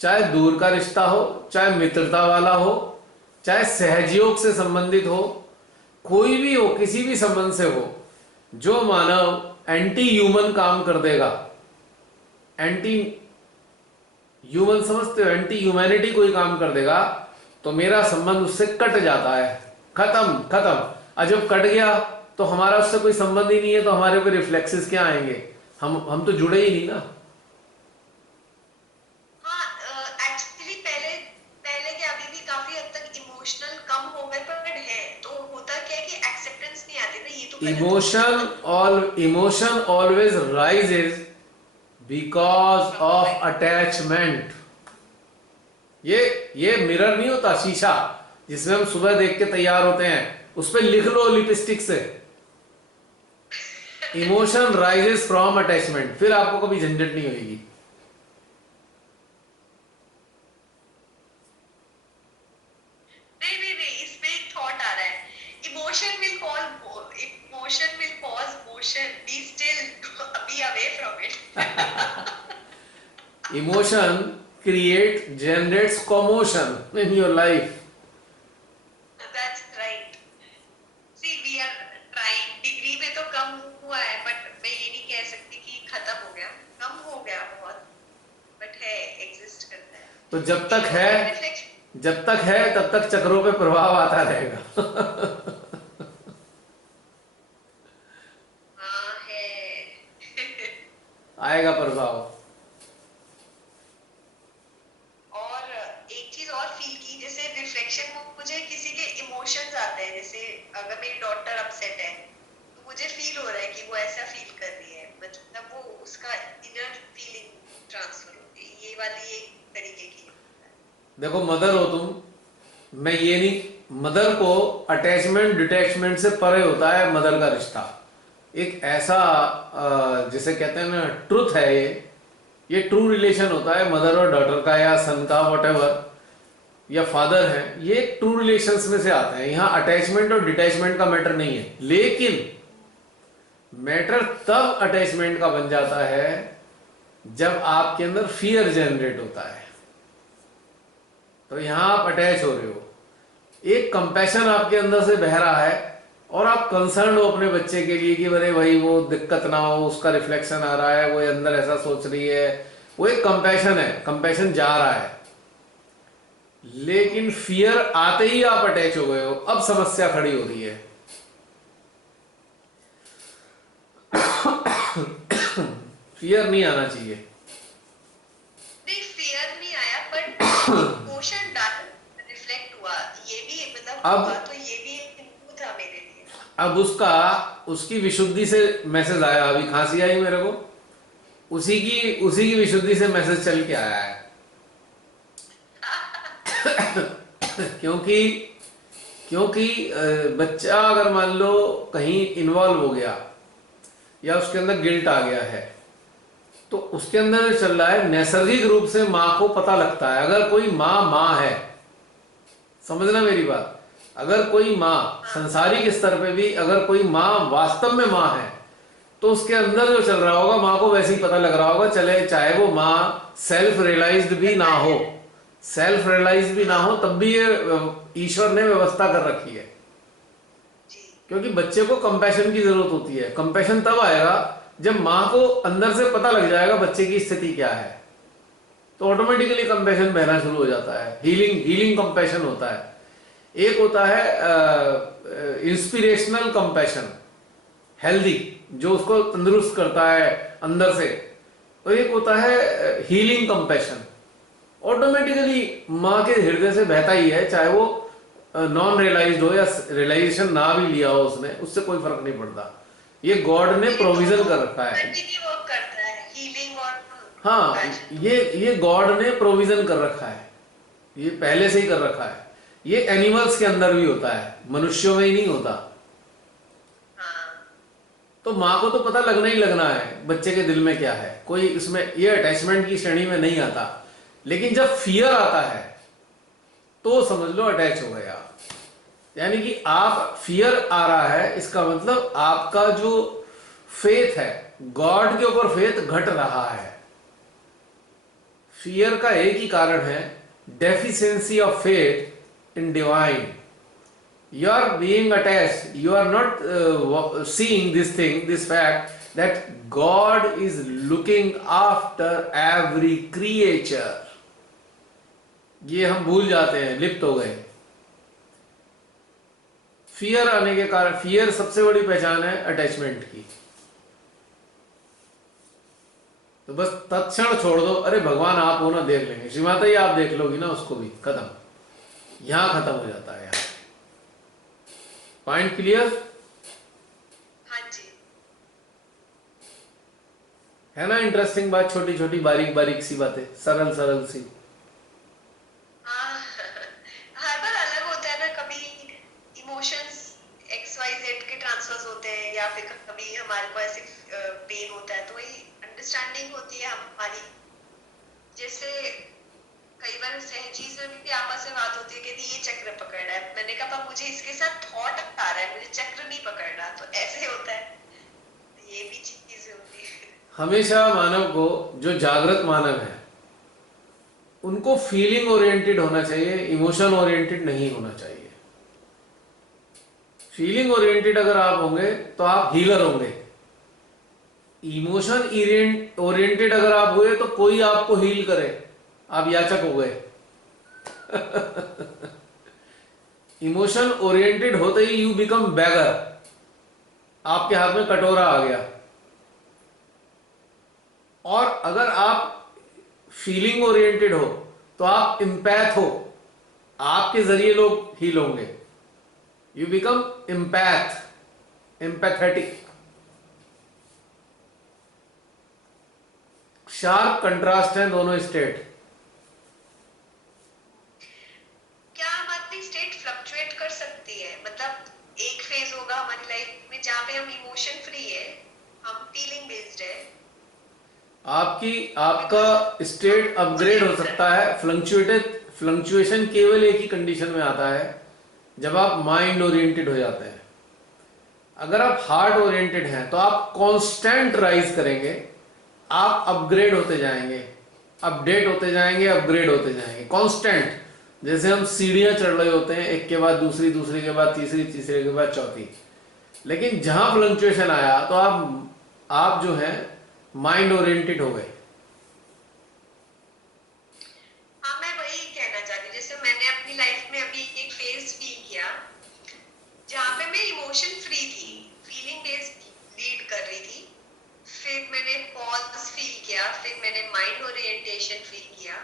चाहे दूर का रिश्ता हो, चाहे मित्रता वाला हो, चाहे सहजयोग से संबंधित हो, कोई भी हो, किसी भी संबंध से हो, जो मानव एंटी ह्यूमन काम कर देगा, एंटी ह्यूमन समझते हो, एंटी ह्यूमैनिटी कोई काम कर देगा, तो मेरा संबंध उससे कट जाता है, खत्म खत्म। और जब कट गया तो हमारा उससे कोई संबंध ही नहीं है, तो हमारे पे रिफ्लेक्सेस क्या आएंगे, हम तो जुड़े ही नहीं ना। एक्चुअली पहले के अभी भी काफी हद तक इमोशनल कम हो गए, पर है तो होता क्या है कि एक्सेप्टेंस नहीं आती ना, ये तो emotion always rises because of attachment. ये मिरर नहीं होता, शीशा जिसमें हम सुबह देख के तैयार होते हैं, उस पर लिख लो लिपस्टिक से, इमोशन राइजेस फ्रॉम अटैचमेंट, फिर आपको कभी झंझट नहीं होगी। नहीं, इसमें एक थॉट आ रहा है, emotion will cause motion, be still, be away from it. Emotion generates commotion in your life. That's right. See, we are trying. Degree में तो कम हुआ है, बट मैं ये नहीं कह सकती कि खत्म हो गया, कम हो गया बहुत, बट है, एग्जिस्ट करता है। तो जब तक है तब तक चक्रों पे प्रभाव आता रहेगा। हाँ है। आएगा प्रभाव। और एक चीज और फील की, जैसे रिफ्लेक्शन में मुझे किसी के इमोशंस आते हैं, जैसे अगर मेरी डॉटर अपसेट है तो मुझे फील हो रहा है कि वो ऐसा फील कर रही है, मतलब वो उसका इनर फीलिंग ट्रांसफर होती है, ये वाली एक तरीके की। देखो मदर हो तुम, मैं ये नहीं, मदर को अटैचमेंट डिटैचमेंट से परे होता है मदर का रिश्ता। एक ऐसा जिसे कहते हैं ना ट्रुथ है, ये ट्रू रिलेशन होता है मदर और डॉटर का, या सन का, वॉटेवर, या फादर है, ये ट्रू रिलेशंस में से आते हैं। यहाँ अटैचमेंट और डिटैचमेंट का मैटर नहीं है, लेकिन मैटर तब अटैचमेंट का बन जाता है जब आपके अंदर फियर जनरेट होता है, तो यहां आप अटैच हो रहे हो, एक कंपैशन आपके अंदर से बह रहा है और आप कंसर्न हो अपने बच्चे के लिए कि अरे भाई वो दिक्कत ना हो, उसका रिफ्लेक्शन आ रहा है, वो अंदर ऐसा सोच रही है, वो एक कंपैशन है, कंपैशन जा रहा है। लेकिन फियर आते ही आप अटैच हो गए हो, अब समस्या खड़ी हो रही है। फियर नहीं आना चाहिए। नहीं, फियर नहीं आया, बट इमोशन रिफ्लेक्ट हुआ, ये भी मतलब अब हुआ, तो ये भी एक इनपुट था मेरे लिए। अब उसकी विशुद्धि से मैसेज आया, अभी खांसी आई मेरे को, उसी की विशुद्धि से मैसेज चल के आया है। क्योंकि बच्चा अगर मान लो कहीं इन्वॉल्व हो गया या उसके अंदर गिल्ट आ गया है, तो उसके अंदर जो चल रहा है नैसर्गिक रूप से माँ को पता लगता है, अगर कोई माँ है, समझना मेरी बात, अगर कोई माँ संसारिक स्तर पे भी, अगर कोई माँ वास्तव में माँ है, तो उसके अंदर जो चल रहा होगा माँ को वैसे ही पता लग रहा होगा, चले चाहे वो माँ सेल्फ रियलाइज्ड भी ना हो, सेल्फ रियलाइज भी ना हो, तब भी ये ईश्वर ने व्यवस्था कर रखी है। क्योंकि बच्चे को कंपैशन की जरूरत होती है। कंपैशन तब आएगा जब माँ को अंदर से पता लग जाएगा बच्चे की स्थिति क्या है, तो ऑटोमेटिकली कंपैशन बहना शुरू हो जाता है। हीलिंग कंपैशन होता है। एक होता है इंस्पिरेशनल कंपैशन, हेल्दी, जो उसको तंदुरुस्त करता है अंदर से, और एक होता है हीलिंग कंपैशन। ऑटोमेटिकली माँ के हृदय से बहता ही है, चाहे वो नॉन रियलाइज्ड हो या रियलाइजेशन ना भी लिया हो उसने, उससे कोई फर्क नहीं पड़ता। ये गॉड ने प्रोविजन कर रखा है। वर्क करता है, हीलिंग और हाँ, ये गॉड ने प्रोविजन कर रखा है, ये पहले से ही कर रखा है। ये एनिमल्स के अंदर भी होता है, मनुष्यों में ही नहीं होता। तो माँ को तो पता लगना ही लगना है बच्चे के दिल में क्या है, कोई इसमें ये अटैचमेंट की श्रेणी में नहीं आता। लेकिन जब फियर आता है तो समझ लो अटैच हो गए आप। यानी कि आप, फियर आ रहा है, इसका मतलब आपका जो फेथ है, गॉड के ऊपर फेथ घट रहा है। फियर का एक ही कारण है, deficiency of faith in divine. You are being attached, you are not seeing this thing, this fact that God is looking after every creature. ये हम भूल जाते हैं, लिप्त हो गए। फियर आने के कारण, फियर सबसे बड़ी पहचान है अटैचमेंट की। तो बस तत्क्षण छोड़ दो, अरे भगवान आप हो ना, देख लेंगे, श्रीमाता ही आप देख लोगी ना, उसको भी खत्म, यहां खत्म हो जाता है। यहां पॉइंट क्लियर? हाँ जी। है ना इंटरेस्टिंग बात, छोटी छोटी बारीक बारीक सी बातें, सरल सरल सी। हर बार अलग होता है ना, कभी इमोशंस XYZ के ट्रांसफर्स होते हैं, या फिर कभी हमारे को ऐसे पेन होता है, तो वही अंडरस्टैंडिंग होती है हमारी। जैसे कई बार सहजीज में भी आपस में बात होती है कि ये चक्र पकड़ रहा है, मैंने कहा मुझे इसके साथ थॉट आ रहा है, मुझे चक्र नहीं पकड़ रहा, तो ऐसे होता है। ये भी चीजें होती है। हमेशा मानव को, जो जागृत मानव है, उनको फीलिंग ओरिएंटेड होना चाहिए, इमोशन ओरिएंटेड नहीं होना चाहिए। फीलिंग ओरिएंटेड अगर आप होंगे तो आप हीलर होंगे। इमोशन ओरिएंटेड अगर आप हुए तो कोई आपको हील करे, आप याचक हो गए। इमोशन ओरिएंटेड होते ही यू बिकम बैगर, आपके हाथ में कटोरा आ गया। और अगर आप फीलिंग ओरिएंटेड हो तो आप इम्पैथ हो, आपके जरिए लोग हील होंगे। You become empath, empathetic. Sharp contrast है दोनों स्टेट। क्या हमारी स्टेट फ्लक्चुएट कर सकती है? मतलब एक फेज होगा हमारी लाइफ में जहाँ पे हम इमोशन फ्री है, हम फीलिंग बेस्ड है, आपका स्टेट अपग्रेड हो सकता है। फ्लक्चुएशन केवल एक ही कंडीशन में आता है, जब आप माइंड ओरिएंटेड हो जाते हैं। अगर आप हार्ट ओरिएंटेड हैं तो आप कांस्टेंट राइज करेंगे, आप अपग्रेड होते जाएंगे, अपडेट होते जाएंगे, अपग्रेड होते जाएंगे कांस्टेंट। जैसे हम सीढ़ियां चढ़ रहे होते हैं, एक के बाद दूसरी, दूसरी के बाद तीसरी, तीसरे के बाद चौथी। लेकिन जहां फ्लक्चुएशन आया तो आप जो है माइंड ओरिएंटेड हो गए। हाँ, मैं वही कहना चाहती हूँ। जैसे मैंने अपनी लाइफ में अभी एक फेज फील किया जहाँ पे मैं इमोशन फ्री थी, फीलिंग बेस्ड लीड कर रही थी। फिर मैंने पॉज फील किया, फिर मैंने माइंड ओरिएंटेशन फील किया,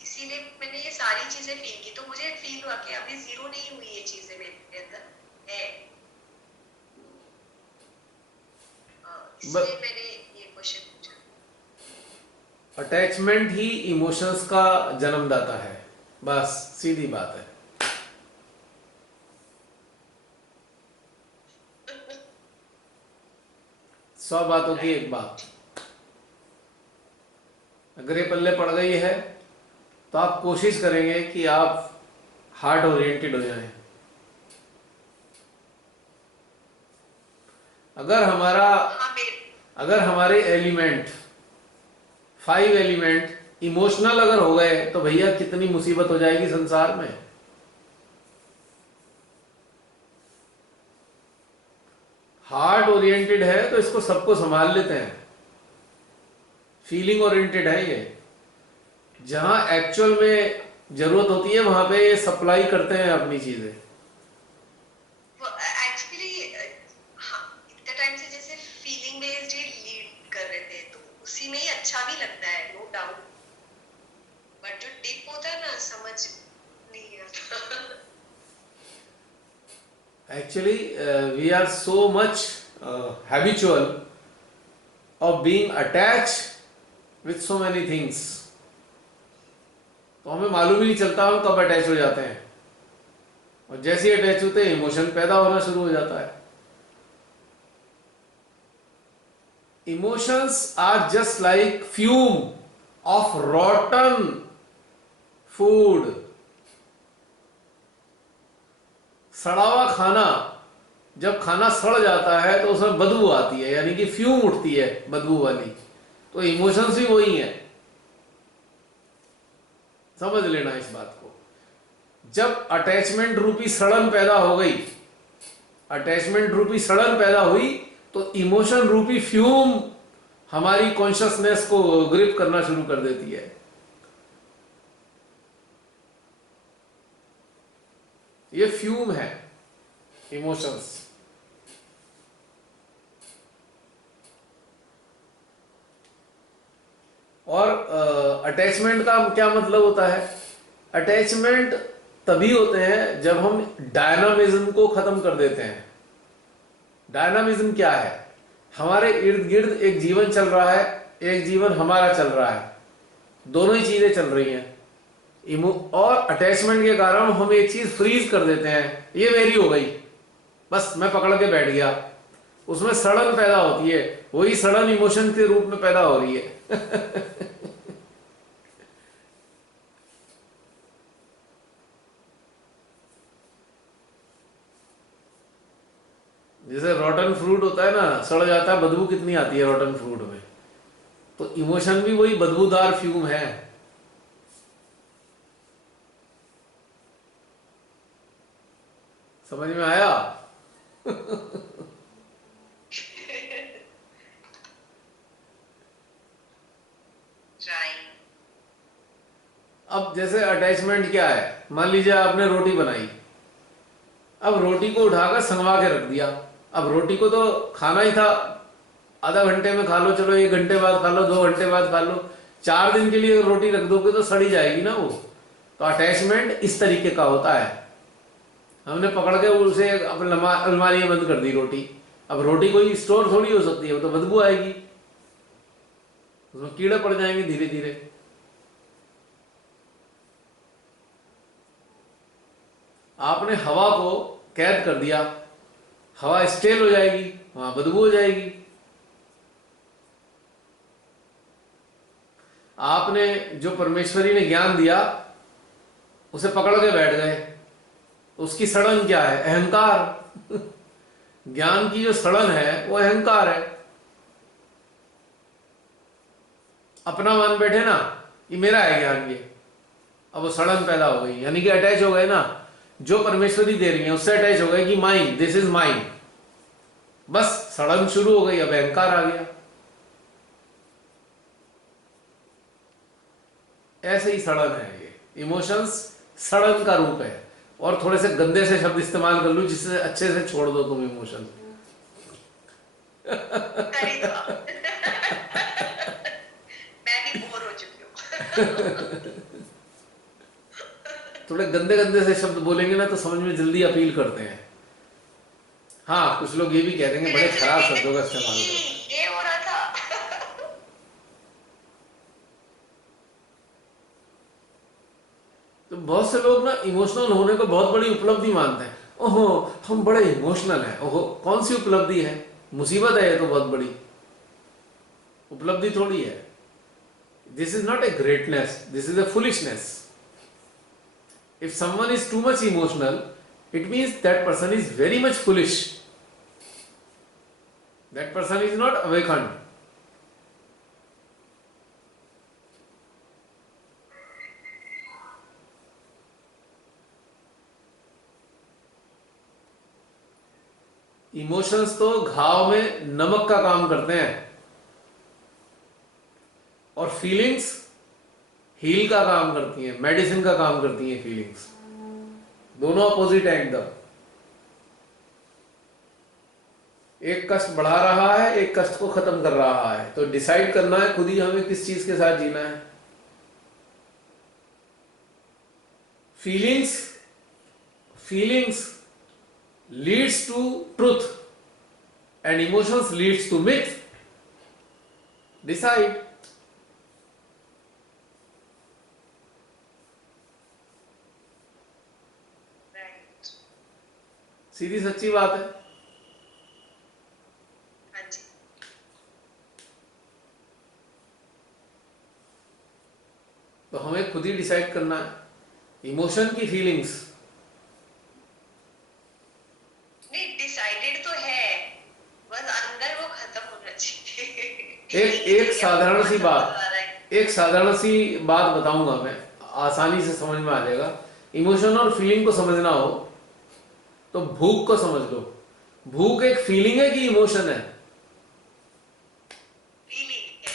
इसीलिए मैंने ये सारी चीजें फील की। तो मुझे फील हुआ कि अभी जीरो नहीं हुई ये चीजें मेरे अंदर है, इसलिए मैंने ये क्वेश्चन पूछा। अटैचमेंट ही इमोशंस का जन्मदाता है, बस सीधी बात है। सौ बातों की एक बात, अगर ये पल्ले पड़ गई है तो आप कोशिश करेंगे कि आप हार्ट ओरिएंटेड हो जाएं। अगर हमारा हाँ मेरे अगर हमारे एलिमेंट 5 एलिमेंट इमोशनल अगर हो गए तो भैया कितनी मुसीबत हो जाएगी संसार में। हार्ट ओरिएंटेड है तो इसको सबको संभाल लेते हैं, फीलिंग ओरिएंटेड है ये, जहां एक्चुअल में जरूरत होती है वहां पे ये सप्लाई करते हैं अपनी चीजें। एक्चुअली हाँ, इतने टाइम से जैसे फीलिंग बेस्ड ही लीड कर रहे थे, तो उसी में ही अच्छा भी लगता है, नो डाउट। बट जो टिप होता है ना, समझ नहीं आता। Actually, we are so much habitual of being attached with so many things. तो हमें मालूम ही नहीं चलता हम कब अटैच हो जाते हैं, और जैसे ही अटैच होते हैं इमोशन पैदा होना शुरू हो जाता है। Emotions are just like fume of rotten food. सड़ा हुआ खाना, जब खाना सड़ जाता है तो उसमें बदबू आती है, यानी कि फ्यूम उठती है बदबू वाली। तो इमोशंस भी वही है, समझ लेना इस बात को। जब अटैचमेंट रूपी सड़न पैदा हो गई, अटैचमेंट रूपी सड़न पैदा हुई, तो इमोशन रूपी फ्यूम हमारी कॉन्शियसनेस को ग्रिप करना शुरू कर देती है। ये फ्यूम है इमोशंस। और अटैचमेंट का क्या मतलब होता है? अटैचमेंट तभी होते हैं जब हम डायनामिज्म को खत्म कर देते हैं। डायनामिज्म क्या है? हमारे इर्द गिर्द एक जीवन चल रहा है, एक जीवन हमारा चल रहा है, दोनों ही चीजें चल रही हैं। और अटैचमेंट के कारण हम एक चीज फ्रीज कर देते हैं, ये मेरी हो गई, बस मैं पकड़ के बैठ गया। उसमें सड़न पैदा होती है, वही सड़न इमोशन के रूप में पैदा हो रही है। जैसे रॉटन फ्रूट होता है ना, सड़ जाता है, बदबू कितनी आती है रॉटन फ्रूट में, तो इमोशन भी वही बदबूदार फ्यूम है। समझ में आया? अब जैसे अटैचमेंट क्या है, मान लीजिए आपने रोटी बनाई, अब रोटी को उठाकर संगवा के रख दिया। अब रोटी को तो खाना ही था, आधा घंटे में खा लो, चलो 1 घंटे बाद खा लो, 2 घंटे बाद खा लो, 4 दिन के लिए रोटी रख दोगे तो सड़ी जाएगी ना वो। तो अटैचमेंट इस तरीके का होता है। हमने पकड़ के उसे अपने अलमारी में बंद कर दी रोटी। अब रोटी कोई स्टोर थोड़ी हो सकती है, वो तो बदबू आएगी, उसमें कीड़े पड़ जाएंगे धीरे धीरे। आपने हवा को कैद कर दिया, हवा स्टेल हो जाएगी, वहां बदबू हो जाएगी। आपने जो परमेश्वरी ने ज्ञान दिया उसे पकड़ के बैठ गए, उसकी सड़न क्या है? अहंकार। ज्ञान की जो सड़न है वो अहंकार है। अपना मान बैठे ना, ये मेरा है ज्ञान, ये अब वो सड़न पैदा हो गई, यानी कि अटैच हो गए ना, जो परमेश्वरी दे रही है उससे अटैच हो गए कि माइंड, दिस इज माइंड, बस सड़न शुरू हो गई, अब अहंकार आ गया। ऐसे ही सड़न है ये, इमोशंस सड़न का रूप है। और थोड़े से गंदे से शब्द इस्तेमाल कर लूं जिससे अच्छे से छोड़ दो तुम इमोशन। मैं भी बोर हो चुकी हूँ। थोड़े गंदे गंदे से शब्द बोलेंगे ना तो समझ में जल्दी अपील करते हैं। हाँ, कुछ लोग ये भी कह देंगे बड़े खराब शब्दों का इस्तेमाल करते हैं। ये हो रहा था। तो बहुत से लोग ना इमोशनल होने को बहुत बड़ी उपलब्धि मानते हैं। ओहो हम बड़े इमोशनल हैं। ओहो कौन सी उपलब्धि है? मुसीबत है ये तो, बहुत बड़ी उपलब्धि थोड़ी है। This is not a greatness, this is a foolishness. If someone is too much emotional, it means that person is very much foolish. That person is not awakened. Emotions तो घाव में नमक का काम करते हैं और फीलिंग्स हील का काम करती हैं, मेडिसिन का काम करती हैं फीलिंग्स। दोनों अपोजिट है एकदम। एक कष्ट बढ़ा रहा है, एक कष्ट को खत्म कर रहा है। तो डिसाइड करना है खुद ही हमें किस चीज के साथ जीना है। Feelings leads to truth and emotions leads to myth. Decide. Right. सीधी सच्ची बात है। हाँ जी। तो हमें खुद ही डिसाइड करना है। इमोशन की फीलिंग्स नहीं, डिसाइडेड तो है, बस अंदर वो खत्म होना चाहिए। एक साधारण सी बात बताऊंगा मैं, आसानी से समझ में आ जाएगा। इमोशन और फीलिंग को समझना हो तो भूख को समझ लो। भूख एक फीलिंग है कि इमोशन है? फीलिंग है।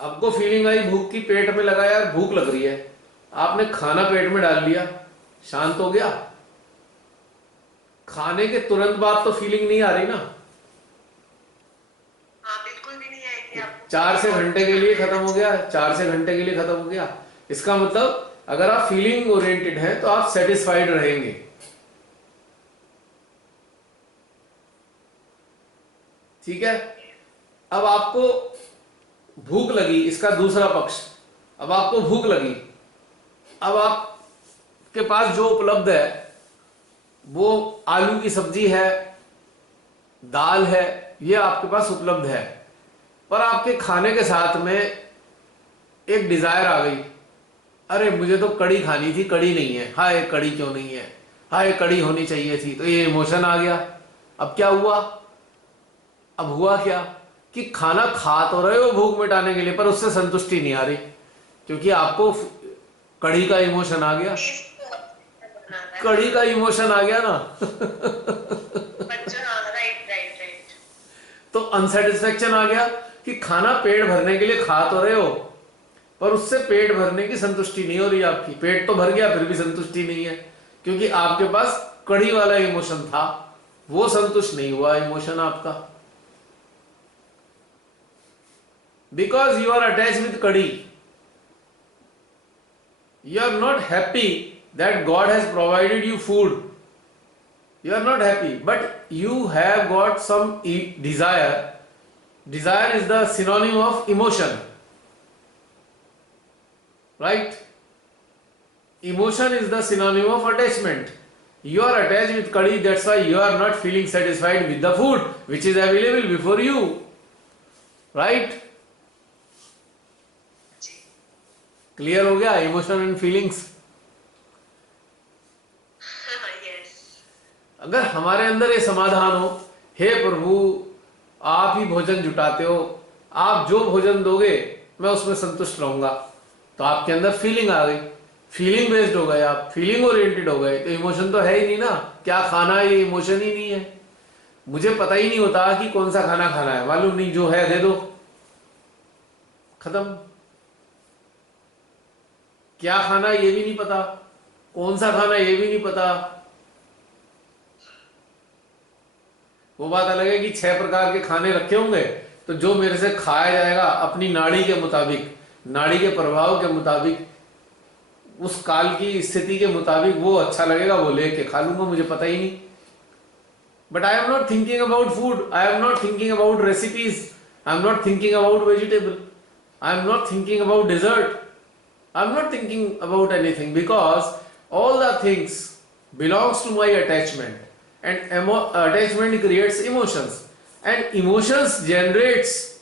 आपको फीलिंग आई भूख की, पेट में लगा यार भूख लग रही है, आपने खाना पेट में डाल लिया, शांत हो गया। खाने के तुरंत बाद तो फीलिंग नहीं आ रही ना। हाँ, बिल्कुल भी नहीं आएगी आपको। 4 से घंटे के लिए खत्म हो गया, 4 से घंटे के लिए खत्म हो गया। इसका मतलब अगर आप फीलिंग ओरिएंटेड हैं तो आप सेटिस्फाइड रहेंगे। ठीक है। अब आपको भूख लगी, इसका दूसरा पक्ष। अब आपको भूख लगी, अब आपके पास जो उपलब्ध है वो आलू की सब्जी है, दाल है, ये आपके पास उपलब्ध है। पर आपके खाने के साथ में एक डिजायर आ गई, अरे मुझे तो कड़ी खानी थी, कड़ी नहीं है, हाय कड़ी क्यों नहीं है, हाय कड़ी होनी चाहिए थी। तो ये इमोशन आ गया। अब क्या हुआ? अब हुआ क्या कि खाना खा तो रहे हो भूख मिटाने के लिए, पर उससे संतुष्टि नहीं आ रही, क्योंकि आपको कड़ी का इमोशन आ गया। कड़ी का इमोशन आ गया ना। राइट। तो अनसेटिस्फेक्शन आ गया कि खाना पेट भरने के लिए खा तो रहे हो, पर उससे पेट भरने की संतुष्टि नहीं हो रही आपकी। पेट तो भर गया फिर भी संतुष्टि नहीं है, क्योंकि आपके पास कड़ी वाला इमोशन था, वो संतुष्ट नहीं हुआ इमोशन आपका। Because you are attach with kadhi, you are not happy that God has provided you food. You are not happy, but you have got some desire. Desire is the synonym of emotion, right? Emotion is the synonym of attachment. You are attached with curry, that's why you are not feeling satisfied with the food which is available before you, right? Clear हो गया emotion and feelings? अगर हमारे अंदर ये समाधान हो, हे प्रभु आप ही भोजन जुटाते हो, आप जो भोजन दोगे मैं उसमें संतुष्ट रहूंगा, तो आपके अंदर फीलिंग आ गई। फीलिंग बेस्ड हो गए आप, फीलिंग ओरिएंटेड हो गए, तो इमोशन तो है ही नहीं ना। क्या खाना है ये इमोशन ही नहीं है। मुझे पता ही नहीं होता कि कौन सा खाना खाना है, मालूम नहीं, जो है दे दो, खत्म। क्या खाना ये भी नहीं पता, कौन सा खाना ये भी नहीं पता। वो बात अलग है कि 6 प्रकार के खाने रखे होंगे, तो जो मेरे से खाया जाएगा अपनी नाड़ी के मुताबिक, नाड़ी के प्रभाव के मुताबिक, उस काल की स्थिति के मुताबिक वो अच्छा लगेगा, वो लेके खा लूंगा, मुझे पता ही नहीं। But I am not thinking about food, I am not thinking about recipes, I am not thinking about vegetable, I am not thinking about dessert, I'm not thinking about anything, because all the things belongs to my attachment, and attachment creates emotions, and emotions generates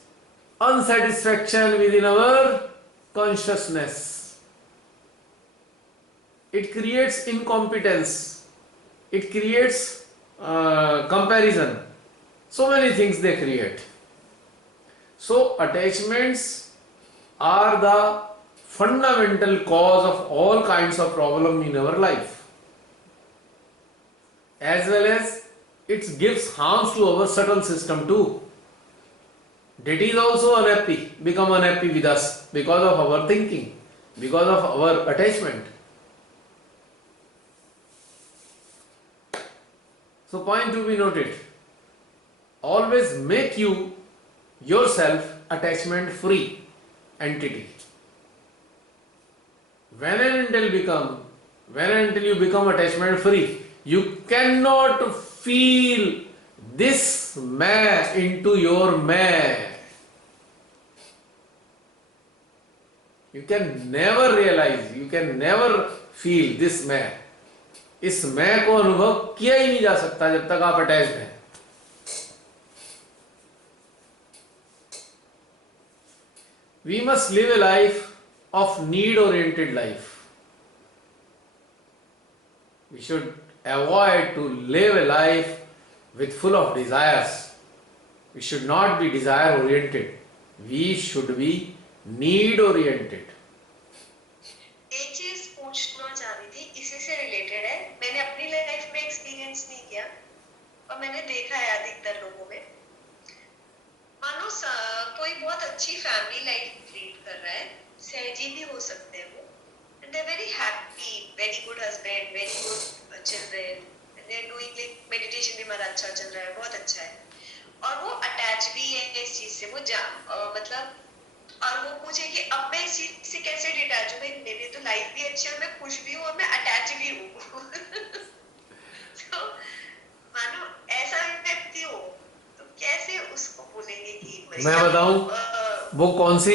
unsatisfaction within our consciousness. It creates incompetence, it creates comparison, So many things they create. So attachments are the fundamental cause of all kinds of problem in our life, as well as it gives harms to our subtle system too. Deities also unhappy, become unhappy with us because of our thinking, because of our attachment. So point to be noted, always make you yourself attachment free entity. When and until you become attachment free, you cannot feel this मैं into your मैं. You can never realize, you can never feel this मैं. इस मैं को अनुभव किया ही नहीं जा सकता जब तक आप अटैच्ड हैं. We must live a life of need oriented life. We should avoid to live a life with full of desires. We should not be desire oriented. We should be need oriented. एक चीज पूछना चाह रही थी, इसी से related है. मैंने अपनी लाइफ में एक्सपीरियंस नहीं किया और मैंने देखा है अधिकतर लोगों में. मानो कोई बहुत अच्छी फैमिली लाइफ लीड कर रहा है, सहजी भी हो सकते हैं वो, and they're very happy, very good husband, very good children, and they're doing like meditation भी हमारा अच्छा चल रहा है, बहुत अच्छा है, और वो अटैच भी है इस चीज से. वो मतलब और वो पूछे कि अब मैं इस चीज से कैसे डिटैच हूँ, भाई मेरी तो लाइफ भी अच्छी है और मैं खुश भी हूँ और मैं अटैच भी हूँ. तो मानो ऐसा व्यक्ति हो तो कैसे उसको बोलेंगे कि मैं बताऊं वो कौन सी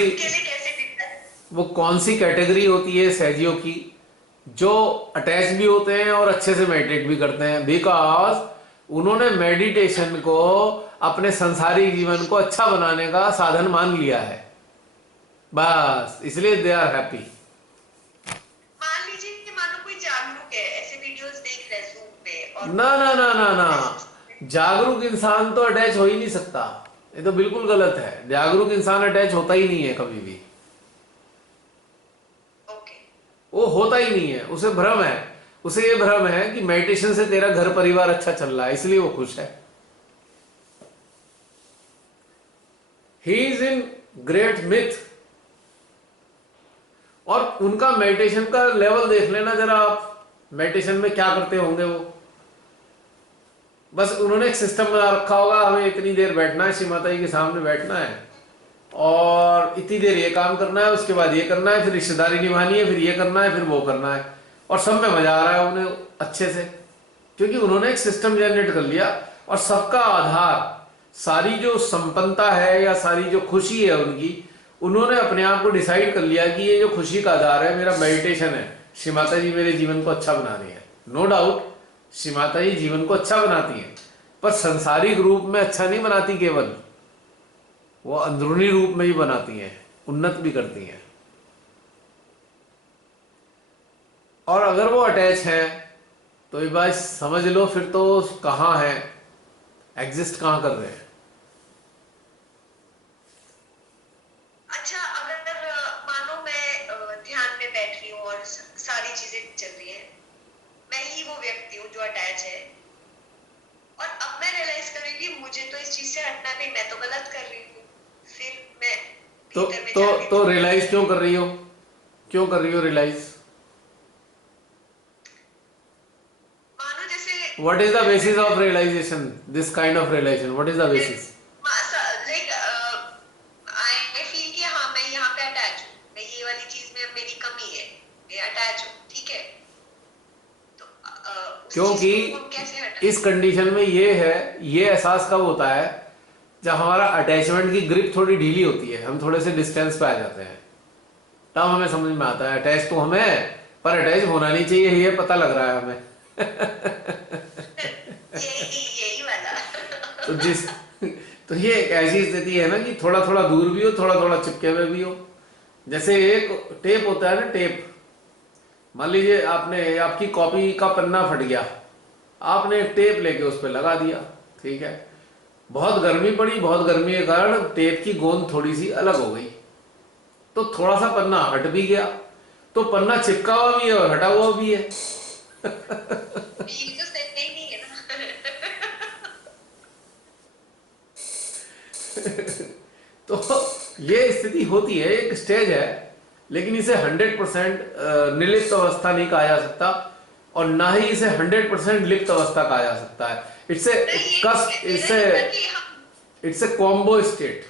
वो कौन सी कैटेगरी होती है सहजियों की, जो अटैच भी होते हैं और अच्छे से मेडिटेट भी करते हैं, बिकॉज उन्होंने मेडिटेशन को अपने संसारिक जीवन को अच्छा बनाने का साधन मान लिया है, बस इसलिए दे आर हैप्पी. मान लीजिए कि मानो कोई जागरूक है, ऐसे वीडियोस देख रहे हैं Zoom पे और ना ना ना ना ना, जागरूक इंसान तो अटैच हो ही नहीं सकता. ये तो बिल्कुल गलत है. जागरूक इंसान अटैच होता ही नहीं है कभी भी. वो होता ही नहीं है. उसे भ्रम है, उसे ये भ्रम है कि मेडिटेशन से तेरा घर परिवार अच्छा चल रहा है इसलिए वो खुश है. He is in great myth. और उनका मेडिटेशन का लेवल देख लेना जरा आप. मेडिटेशन में क्या करते होंगे वो, बस उन्होंने एक सिस्टम बना रखा होगा, हमें इतनी देर बैठना है, श्री माता जी के सामने बैठना है और इतनी देर ये काम करना है, उसके बाद ये करना है, फिर रिश्तेदारी निभानी है, फिर ये करना है, फिर वो करना है, और सब में मजा आ रहा है उन्हें अच्छे से, क्योंकि उन्होंने एक सिस्टम जनरेट कर लिया. और सबका आधार, सारी जो संपन्नता है या सारी जो खुशी है उनकी, उन्होंने अपने आप को डिसाइड कर लिया कि ये जो खुशी का आधार है मेरा मेडिटेशन है. श्री माता जी मेरे जीवन को अच्छा बना रही है. नो डाउट श्री माता जी जीवन को अच्छा बनाती हैं, पर संसारिक रूप में अच्छा नहीं बनाती, केवल वो अंदरूनी रूप में भी बनाती हैं, उन्नत भी करती हैं. और अगर वो अटैच है तो ये बात समझ लो फिर तो कहाँ है, एग्जिस्ट कहाँ कर रहे हैं. अच्छा, अगर मानो मैं ध्यान में बैठ रही हूँ और सारी चीजें चल रही हैं, मैं ही वो व्यक्ति हूँ जो अटैच है, और अब मैं रियलाइज कर रही हूँ कि मुझे तो इस चीज से हटना है, मैं तो गलत कर रही हूँ, फिर मैं तो रियलाइज क्यों कर रही हो, क्यों कर रही हो रियलाइज? मानो जैसे what is the basis of realisation, this kind of realisation, what is the basis? Like I feel कि हाँ मैं यहाँ पे अटैच हूँ, मैं ये वाली चीज में मेरी कमी है, मैं अटैच हूँ, ठीक है, तो क्योंकि इस कंडीशन में ये है, ये एहसास कब होता है जब हमारा अटैचमेंट की ग्रिप थोड़ी ढीली होती है, हम थोड़े से डिस्टेंस पे आ जाते हैं, तब हमें समझ में आता है अटैच तो हमें, पर अटैच होना नहीं चाहिए, ये पता लग रहा है हमें. यही वाला. तो ये एक ऐसी स्थिति है ना कि थोड़ा थोड़ा दूर भी हो, थोड़ा थोड़ा चिपके हुए भी हो. जैसे एक टेप होता है ना, टेप. मान लीजिए आपने, आपकी कॉपी का पन्ना फट गया, आपने एक टेप लेके उस पर लगा दिया, ठीक है, बहुत गर्मी पड़ी, बहुत गर्मी के कारण टेप की गोंद थोड़ी सी अलग हो गई, तो थोड़ा सा पन्ना हट भी गया, तो पन्ना चिपका हुआ भी है और हटा हुआ भी है। फील तो सही नहीं है ना। तो ये स्थिति होती है, एक स्टेज है, लेकिन इसे 100% निर्लिप्त अवस्था नहीं कहा जा सकता, और ना ही इसे 100% लिप्त अवस्था कहा जा सकता है। इट्स ए कस्ट, it's a combo state.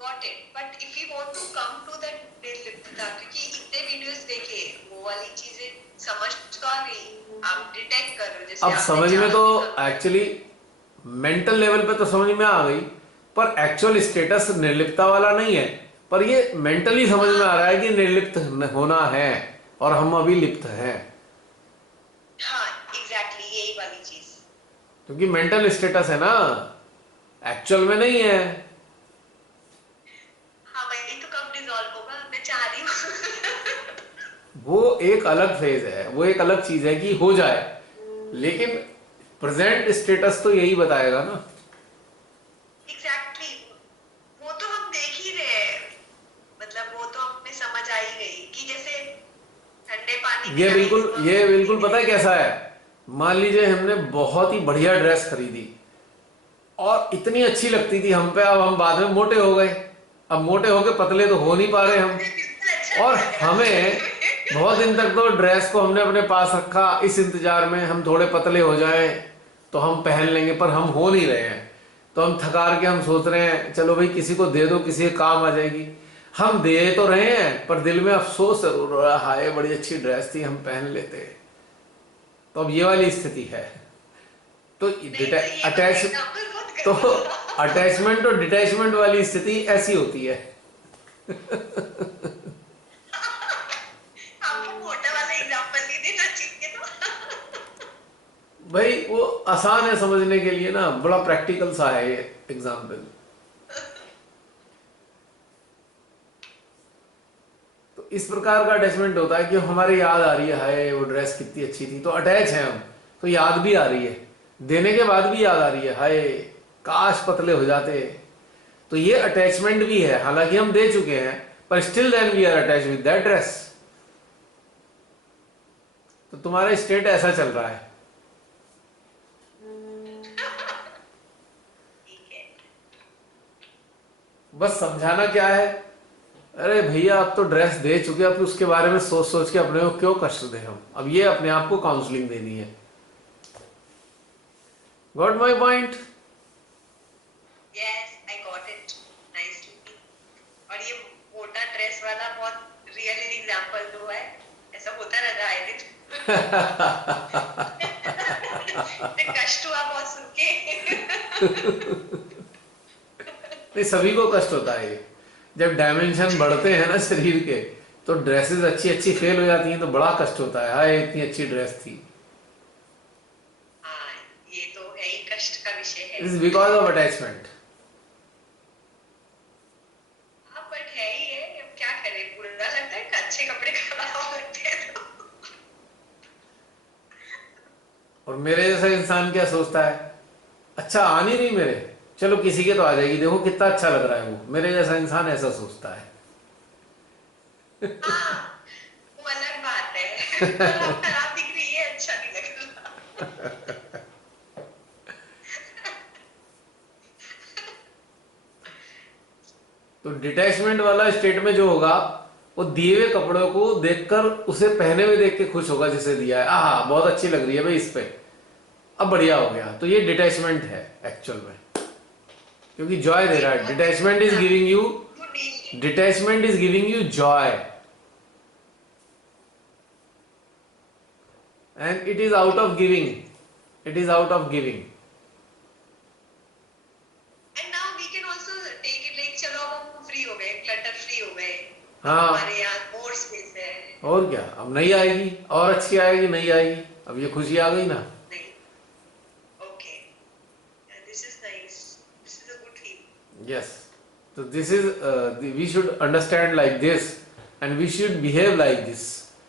Got it. But if you want to come to that निर्लिप्तता, क्योंकि इतने वीडियोस देखे, वो वाली चीजें समझ तो आ गई, आप डिटेक्ट कर रहे हो, जैसे अब आपने समझ में तो जाना एक्चुअली मेंटल लेवल पे तो समझ में आ गई, पर एक्चुअल स्टेटस निर्लिप्तता वाला नहीं है, पर ये मेंटली समझ में आ रहा है कि निर्लिप्त होना है और हम अभी लिप्त हैं, हाँ एग्जैक्टली यही वाली चीज। क्योंकि मेंटल स्टेटस है ना, एक्चुअल में नहीं है। हाँ वही तो कब डिसॉल्व होगा, मैं चाह रही हूँ। वो एक अलग फेज है, वो एक अलग चीज है कि हो जाए, लेकिन प्रेजेंट स्टेटस तो यही बताएगा ना। एग्जैक्टली वो तो हम देख ही रहे हैं, मतलब वो तो हमें समझ आ ही गई कि जैसे ठंडे पानी में ये बिल्कुल पता है कैसा है। मान लीजिए हमने बहुत ही बढ़िया ड्रेस खरीदी और इतनी अच्छी लगती थी हम पे, अब हम बाद में मोटे हो गए, अब मोटे होके पतले तो हो नहीं पा रहे हम, और हमें बहुत दिन तक तो ड्रेस को हमने अपने पास रखा इस इंतजार में हम थोड़े पतले हो जाएं तो हम पहन लेंगे, पर हम हो नहीं रहे हैं, तो हम थकार के हम सोच रहे हैं चलो भाई किसी को दे दो, किसी के काम आ जाएगी। हम दे तो रहे हैं पर दिल में अफसोस जरूर हो रहा है, हाय बड़ी अच्छी ड्रेस थी हम पहन लेते। तो अब ये वाली स्थिति है। तो अटैचमेंट और डिटैचमेंट वाली स्थिति ऐसी होती है। आपको मोटा वाला एग्जांपल नहीं देना चाहिए था। भाई वो आसान है समझने के लिए ना, बड़ा प्रैक्टिकल सा है ये एग्जाम्पल। तो इस प्रकार का अटैचमेंट होता है कि हमारे याद आ रही है हाय वो ड्रेस कितनी अच्छी थी, तो अटैच है हम, तो याद भी आ रही है, देने के बाद भी याद आ रही है हाय काश पतले हो जाते। तो ये अटैचमेंट भी है, हालांकि हम दे चुके हैं पर still then we are attach with that dress. तो तुम्हारा स्टेट ऐसा चल रहा है। बस समझाना क्या है, अरे भैया आप तो ड्रेस दे चुके, अब उसके बारे में सोच सोच के अपने को क्यों कष्ट दें हम, अब ये अपने आप को काउंसलिंग देनी है। Got my point? Yes I got it nicely. और ये मोटा ड्रेस वाला बहुत रियल एग्जांपल तो है, ऐसा होता रहता है दिन। कष्ट हुआ बहुत सुन के। नहीं सभी को कष्ट होता है ये, जब डायमेंशन बढ़ते हैं ना शरीर के, तो ड्रेसेस अच्छी अच्छी फेल हो जाती हैं तो बड़ा कष्ट होता है, हाय इतनी अच्छी ड्रेस थी। हाँ ये तो है ही, कष्ट का विषय है। It is because of attachment. हाँ बट है ही है, अब क्या करें, बुरा लगता है, अच्छे कपड़े खराब लगते हैं तो। और मेरे जैसा इंसान क्या सोचता है, अच्छा आ नहीं रही मेरे, चलो किसी के तो आ जाएगी, देखो कितना अच्छा लग रहा है वो। मेरे जैसा इंसान ऐसा सोचता है। हाँ, वो अलग बात है। खराब दिख रही है, अच्छा नहीं लग रहा। तो डिटैचमेंट वाला स्टेट में जो होगा, वो दिए हुए कपड़ों को देखकर उसे पहने हुए देख के खुश होगा जिसे दिया है, आहा बहुत अच्छी लग रही है भाई इस पे, अब बढ़िया हो गया। तो ये डिटैचमेंट है एक्चुअल में, क्योंकि जॉय दे रहा है। Detachment is giving you Joy, and it is out of giving, it is out of giving. And now we can also take it like चलो अब हम फ्री हो गए, क्लटर फ्री हो गए, हाँ हमारे यहाँ मोर स्पेस है। और क्या, अब नहीं आएगी और अच्छी आएगी, नहीं आएगी, अब ये खुशी आ गई ना। नहीं, okay, this is nice, this is a good thing. Yes, so this is we should understand like this, and we should behave like this.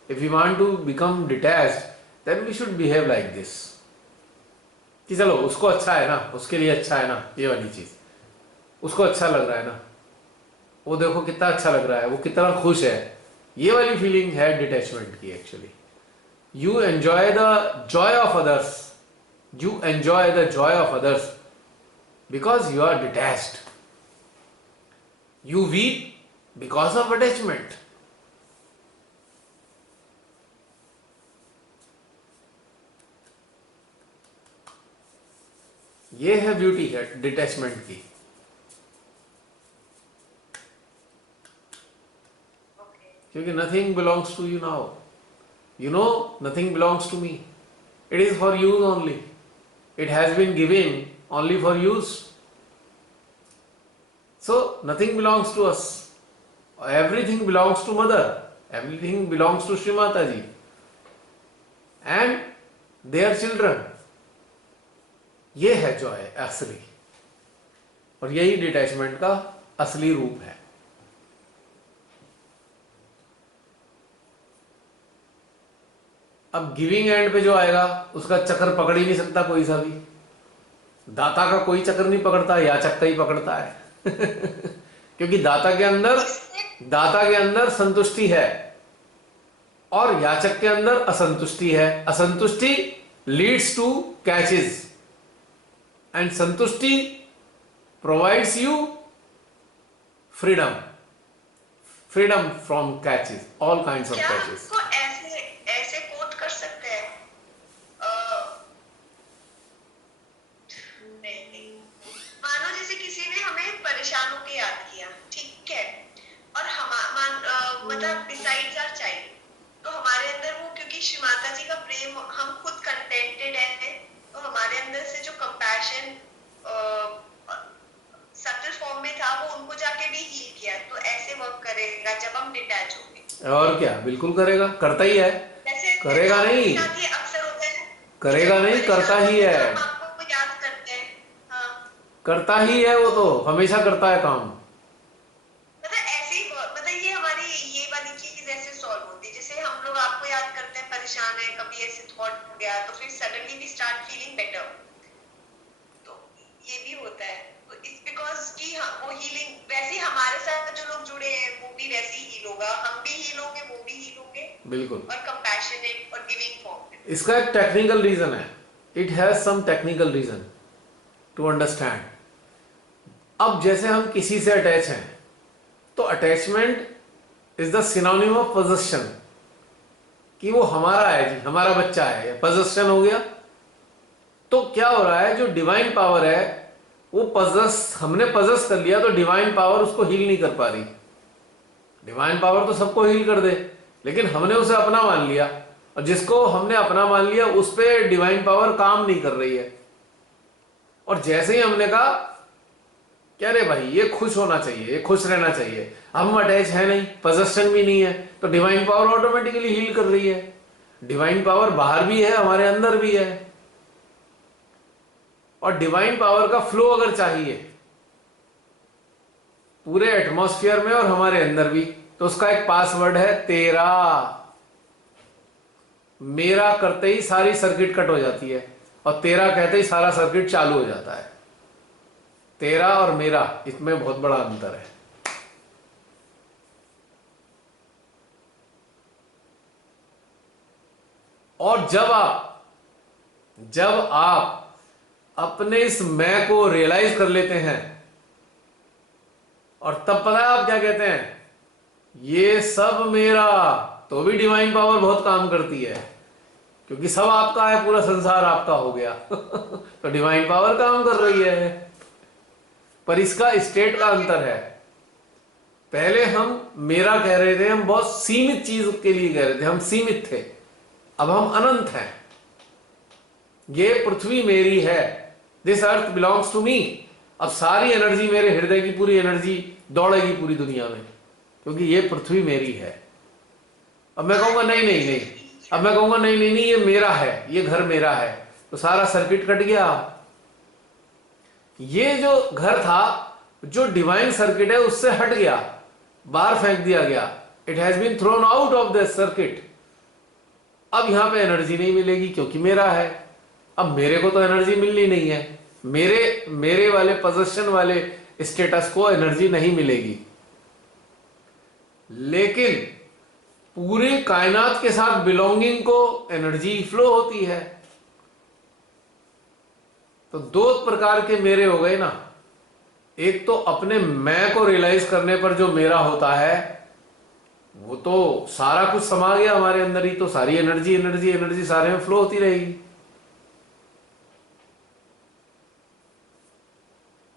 If we want to become detached, then we should behave like this. कि चलो उसको अच्छा है ना, उसके लिए अच्छा है ना ये वाली चीज, उसको अच्छा लग रहा है ना, वो देखो कितना अच्छा लग रहा है, वो कितना खुश है, ये वाली फीलिंग है डिटैचमेंट की actually. You enjoy the joy of others, you enjoy the joy of others because you are detached. You weep because of attachment. ये है ब्यूटी है डिटैचमेंट की। क्योंकि nothing belongs to you now, you know, nothing belongs to me, it is for use only, it has been given only for use, so nothing belongs to us, everything belongs to mother, everything belongs to Shri Mata ji and their children। ये है Joy असली, और यही detachment का असली रूप है। अब गिविंग एंड पे जो आएगा उसका चक्कर पकड़ ही नहीं सकता कोई सा भी, दाता का कोई चक्कर नहीं पकड़ता, याचक का ही पकड़ता है क्योंकि दाता के अंदर संतुष्टि है और याचक के अंदर असंतुष्टि है। असंतुष्टि लीड्स टू कैचेस एंड संतुष्टि provides you freedom, freedom from catches, all kinds of catches. ऐसे ऐसे कोट कर सकते हैं, नहीं, मानो जैसे किसी ने हमें परेशान होकर याद किया, ठीक है, और मतलब डिसाइड्स आर चाइल्ड, तो हमारे अंदर वो, क्योंकि श्री माता जी का प्रेम, हम खुद कंटेंटेड है, तो हमारे अंदर से जो कंपैशन सटल फॉर्म में था वो उनको जाके भी हील किया, तो ऐसे वर्क करेगा जब हम डिटैच होंगे। और क्या, बिल्कुल करेगा, करता ही है, करेगा नहीं, अक्सर होता है, करेगा नहीं, करता ही है, आपको याद करते हैं, हाँ, करता ही है, वो तो हमेशा करता है काम। मतलब ऐसे ही, मतलब ये हमारी ये वाली चीज ऐसे सॉल्व होती है, जैसे हम लोग आपको याद करते हैं, परेशान है, कभी ऐसे थॉट गया तो फिर suddenly we start feeling better, तो ये भी होता है। तो इट्स बिकॉज कि वो हीलिंग, वैसे हमारे साथ जो लोग जुड़े हैं वो भी वैसे ही हील होगा, हम भी हील होंगे, वो भी हील होंगे, बिल्कुल, और कंपैशनेट और गिविंग फॉर्म। इसका एक टेक्निकल रीजन है, it has some technical reason to understand. अब जैसे हम किसी से अटैच हैं तो attachment is the synonym of possession, कि वो हमारा है जी, हमारा बच्चा है, पोजेशन हो गया। तो क्या हो रहा है, जो डिवाइन पावर है वो हमने पजेस कर लिया, तो डिवाइन पावर उसको हील नहीं कर पा रही। डिवाइन पावर तो सबको हील कर दे, लेकिन हमने उसे अपना मान लिया, और जिसको हमने अपना मान लिया उस पर डिवाइन पावर काम नहीं कर रही है। और जैसे ही हमने कहा कि अरे भाई ये खुश होना चाहिए, ये खुश रहना चाहिए, हम अटैच है नहीं, पोजेशन भी नहीं है, तो डिवाइन पावर ऑटोमेटिकली हील कर रही है। डिवाइन पावर बाहर भी है, हमारे अंदर भी है, और डिवाइन पावर का फ्लो अगर चाहिए पूरे एटमॉस्फेयर में और हमारे अंदर भी, तो उसका एक पासवर्ड है तेरा। मेरा करते ही सारी सर्किट कट हो जाती है, और तेरा कहते ही सारा सर्किट चालू हो जाता है। तेरा और मेरा, इसमें बहुत बड़ा अंतर है। और जब आप अपने इस मैं को रियलाइज कर लेते हैं, और तब पता है आप क्या कहते हैं, ये सब मेरा, तो भी डिवाइन पावर बहुत काम करती है, क्योंकि सब आपका है, पूरा संसार आपका हो गया तो डिवाइन पावर काम कर रही है। पर इसका स्टेट का अंतर है। पहले हम मेरा कह रहे थे, हम बहुत सीमित चीज के लिए कह रहे थे, हम सीमित थे, अब हम अनंत हैं। ये पृथ्वी मेरी है, this earth belongs to me. अब सारी एनर्जी, मेरे हृदय की पूरी एनर्जी दौड़ेगी पूरी दुनिया में, क्योंकि ये पृथ्वी मेरी है। अब मैं कहूंगा नहीं नहीं नहीं, अब मैं कहूंगा नहीं नहीं नहीं ये मेरा है, ये घर मेरा है, तो सारा सर्किट कट गया। ये जो घर था, जो डिवाइन सर्किट है, उससे हट गया, बाहर फेंक दिया गया, it has been thrown out of this circuit. अब यहां पे एनर्जी नहीं मिलेगी क्योंकि मेरा है। अब मेरे को तो एनर्जी मिलनी नहीं है, मेरे मेरे वाले पोजीशन वाले स्टेटस को एनर्जी नहीं मिलेगी, लेकिन पूरी कायनात के साथ बिलोंगिंग को एनर्जी फ्लो होती है। तो दो प्रकार के मेरे हो गए ना, एक तो अपने मैं को रियलाइज करने पर जो मेरा होता है वो तो सारा कुछ समा गया हमारे अंदर ही, तो सारी एनर्जी एनर्जी एनर्जी सारे में फ्लो होती रहेगी।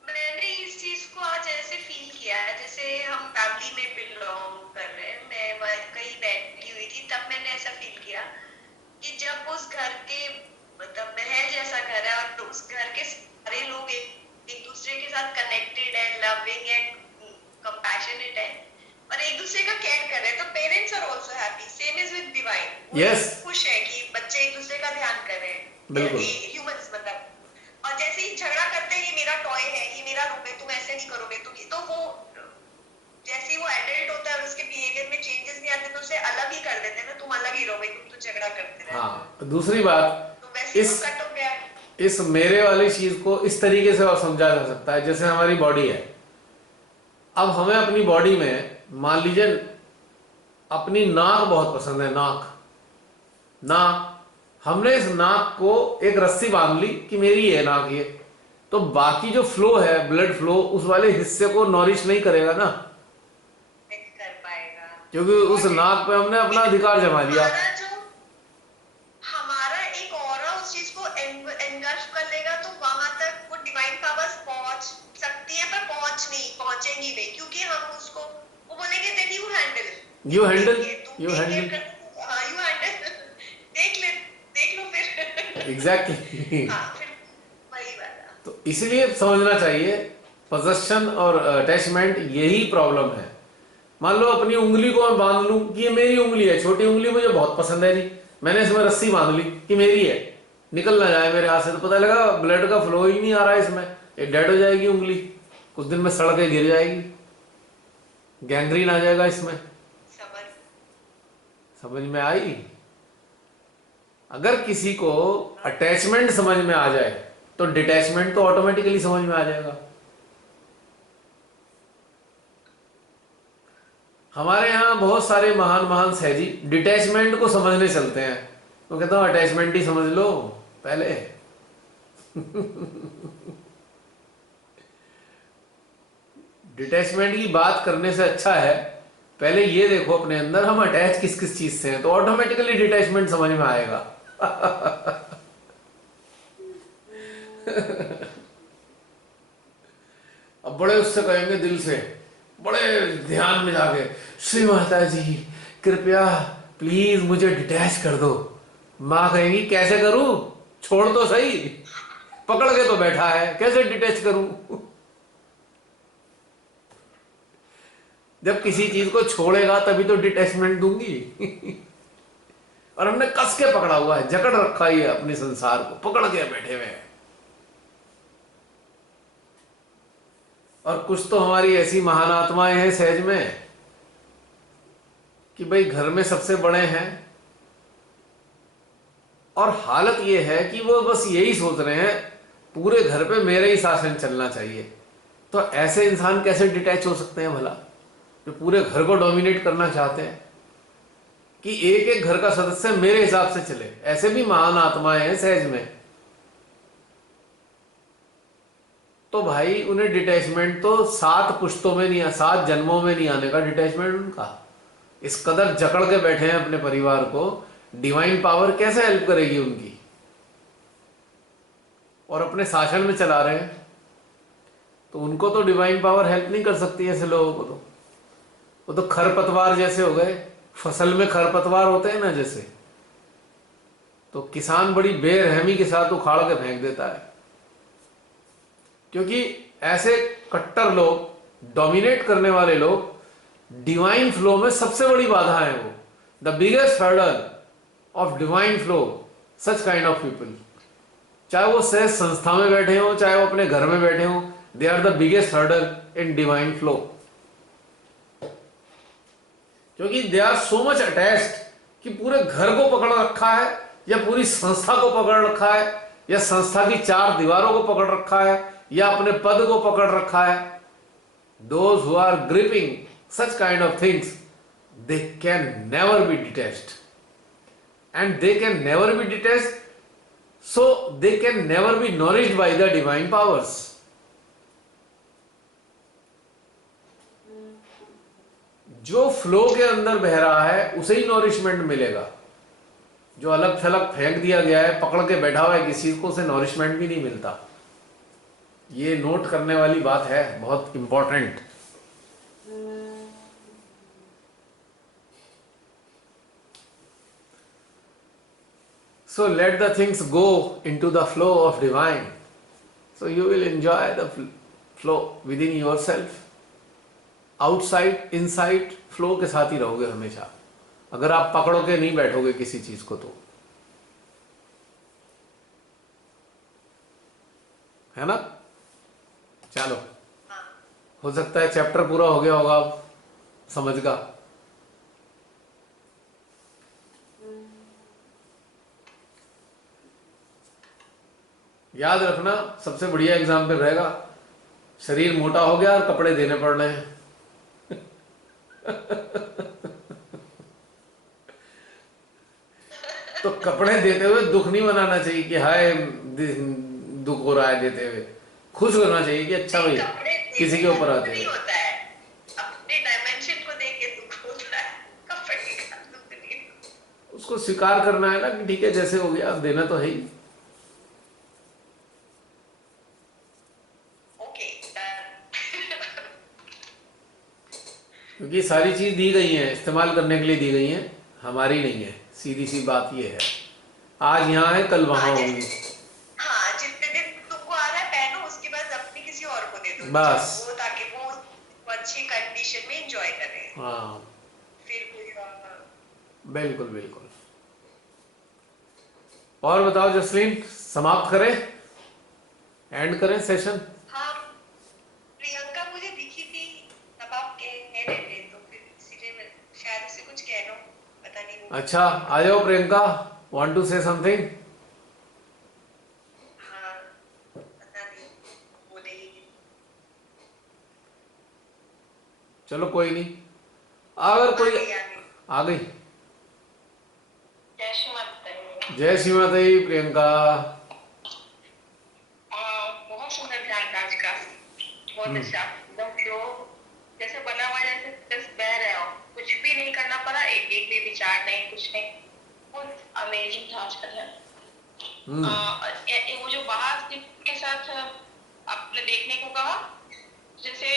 मैंने इस चीज को आज ऐसे फील किया है जैसे हम फैमिली में बिलोंग कर रहे हैं। मैं कहीं बैठी हुई थी तब मैंने ऐसा फील किया कि जब उस घर के मतलब महल जैसा घर है और उस घर के सारे लोग एक दूसरे के साथ कनेक्टेड है, लविंग एंड कंपैशनेट है और एक दूसरे का केयर कर रहे हैं, तो parents are also happy. Same is with divine. Yes, खुश है कि बच्चे एक दूसरे का ध्यान कर रहे हैं, बिल्कुल। ह्यूमंस मतलब। और जैसे ही झगड़ा करते हैं, ये मेरा टॉय है, ये मेरा रूम है, तुम ऐसे नहीं करोगे, तुम तो वो जैसे ही वो एडल्ट होता है और उसके बिहेवियर में चेंजेस नहीं आते तो उसे अलग ही कर देते हैं ना, तुम अलग ही रहोगे, तुम तो झगड़ा करते रहे। हाँ, दूसरी बात, तो वैसे इस कट हो गया। इस मेरे वाली चीज को इस तरीके से और समझा जा सकता है, जैसे हमारी बॉडी है। अब हमें अपनी बॉडी में मान लीजिए अपनी नाक बहुत पसंद है, नाक हमने इस नाक को एक रस्सी बांध ली कि मेरी है नाक ये, तो बाकी जो फ्लो है ब्लड फ्लो उस वाले हिस्से को नॉरिश नहीं करेगा ना, कर पाएगा क्योंकि उस नाक पे हमने अपना अधिकार जमा लिया। हमारा एक ऑरा उस चीज को एनगल्फ कर लेगा, तो वहां तक वो डिवाइन पावर्स पहुंच सकती है पर पहुंचेंगी नहीं, क्योंकि हम उसको वो बोलेंगे दैट यू हैंडल देख लो फिर। एग्जैक्टली। हाँ, फिर वही वाला। तो इसलिए समझना चाहिए पोजेशन और अटैचमेंट यही प्रॉब्लम है। मान लो अपनी उंगली को मैं बांध लूं कि ये मेरी उंगली है, छोटी उंगली मुझे बहुत पसंद है, नहीं मैंने इसमें रस्सी बांध ली कि मेरी है, निकल ना जाए मेरे हाथ से, तो पता लगा ब्लड का फ्लो ही नहीं आ रहा है इसमें, ये डेड हो जाएगी उंगली, कुछ दिन में सड़ के गिर जाएगी, गैंग्रीन आ जाएगा इसमें। समझ में आई? अगर किसी को अटैचमेंट समझ में आ जाए तो डिटैचमेंट तो ऑटोमेटिकली समझ में आ जाएगा। हमारे यहाँ बहुत सारे महान महान सहजी डिटैचमेंट को समझने चलते हैं, तो कहता हूं अटैचमेंट ही समझ लो पहले। डिटैचमेंट की बात करने से अच्छा है पहले ये देखो अपने अंदर हम अटैच किस किस चीज से हैं, तो ऑटोमेटिकली डिटैचमेंट समझ में आएगा। अब बड़े उससे कहेंगे दिल से, बड़े ध्यान में जाके, श्री माता जी कृपया प्लीज मुझे डिटैच कर दो। माँ कहेगी कैसे करूं, छोड़ तो सही, पकड़ के तो बैठा है, कैसे डिटैच करूं। जब किसी चीज को छोड़ेगा तभी तो डिटैचमेंट दूंगी। और हमने कस के पकड़ा हुआ है, जकड़ रखा ही है अपने संसार को, पकड़ के बैठे हुए हैं। और कुछ तो हमारी ऐसी महान आत्माएं हैं सहज में कि भाई घर में सबसे बड़े हैं और हालत यह है कि वो बस यही सोच रहे हैं पूरे घर पे मेरे ही शासन चलना चाहिए। तो ऐसे इंसान कैसे डिटैच हो सकते हैं भला, जो पूरे घर को डोमिनेट करना चाहते हैं कि एक एक घर का सदस्य मेरे हिसाब से चले। ऐसे भी महान आत्माएं हैं सहज में। तो भाई उन्हें डिटैचमेंट तो 7 पुश्तों में नहीं, 7 जन्मों में नहीं आने का डिटैचमेंट उनका। इस कदर जकड़ के बैठे हैं अपने परिवार को, डिवाइन पावर कैसे हेल्प करेगी उनकी, और अपने शासन में चला रहे हैं। तो उनको तो डिवाइन पावर हेल्प नहीं कर सकती ऐसे लोगों को। तो वो तो खरपतवार जैसे हो गए, फसल में खरपतवार होते हैं ना जैसे, तो किसान बड़ी बेरहमी के साथ उखाड़ के फेंक देता है। क्योंकि ऐसे कट्टर लोग, डोमिनेट करने वाले लोग, डिवाइन फ्लो में सबसे बड़ी बाधा है। वो the biggest hurdle of divine flow, such kind of people, चाहे वो सहज संस्था में बैठे हो, चाहे वो अपने घर में बैठे हो, they are the biggest hurdle in divine flow. क्योंकि they are so much attached कि पूरे घर को पकड़ रखा है या पूरी संस्था को पकड़ रखा है या संस्था की चार दीवारों को पकड़ रखा है, या अपने पद को पकड़ रखा है, those who are gripping such kind of things, they can never be detached, and they can never be detached, so they can never be nourished by the divine powers. जो फ्लो के अंदर बह रहा है उसे ही नॉरिशमेंट मिलेगा। जो अलग थलग फेंक दिया गया है, पकड़ के बैठा हुआ है किसी को, उसे नॉरिशमेंट भी नहीं मिलता। ये नोट करने वाली बात है, बहुत important. So let the things go into the flow of divine. So you will enjoy the flow within yourself. Outside, inside, flow के साथ ही रहोगे हमेशा, अगर आप पकड़ो के नहीं बैठोगे किसी चीज को तो, है ना। चलो, हो सकता है चैप्टर पूरा हो गया होगा अब समझ का। याद रखना, सबसे बढ़िया एग्जाम्पल रहेगा, शरीर मोटा हो गया और कपड़े देने पड़ रहे हैं। तो कपड़े देते हुए दुख नहीं मनाना चाहिए कि हाय दुख हो रहा है देते हुए, खुश होना चाहिए कि अच्छा भाई किसी के ऊपर आते हैं। होता है, अपने डायमेंशन को देख के दुख होता है, कपड़े का दुख नहीं। उसको स्वीकार करना है ना कि ठीक है जैसे हो गया, अब देना तो है ही। क्योंकि सारी चीज दी गई है, इस्तेमाल करने के लिए दी गई है, हमारी नहीं है। सीधी सी बात ये है, आज यहाँ है कल वहां होंगी। हाँ, जितने दिन तुमको आ रहा है पहनो, उसके बाद अपने किसी और को दे दो बस, वो, ताकि वो अच्छी कंडीशन में एंजॉय करे। हाँ फिर बिल्कुल बिल्कुल। और बताओ जसलीन, समाप्त करें, एंड करें सेशन? हाँ, प्रियंका मुझे दिखी थी तब आप कह रहे थे, तो फिर इसीलिए मैं शायद उसे कुछ कह रहा हूँ, पता नहीं वो। अच्छा, आ जाओ Priyanka, want to say something? हाँ, पता नहीं बोलेगी। चलो कोई नहीं, अगर कोई आ गई। जय श्री माता। जय श्री माता दी प्रियंका। बहुत सुंदर ध्यान था आज का, बहुत अच्छा, एकदम फ्लो जैसे बना हुआ, जैसे बस बह रहे हो, कुछ भी नहीं करना पड़ा, एक भी विचार नहीं, कुछ नहीं, बहुत अमेजिंग था आज का ध्यान। वो जो बाहर के साथ आपने देखने को कहा, जैसे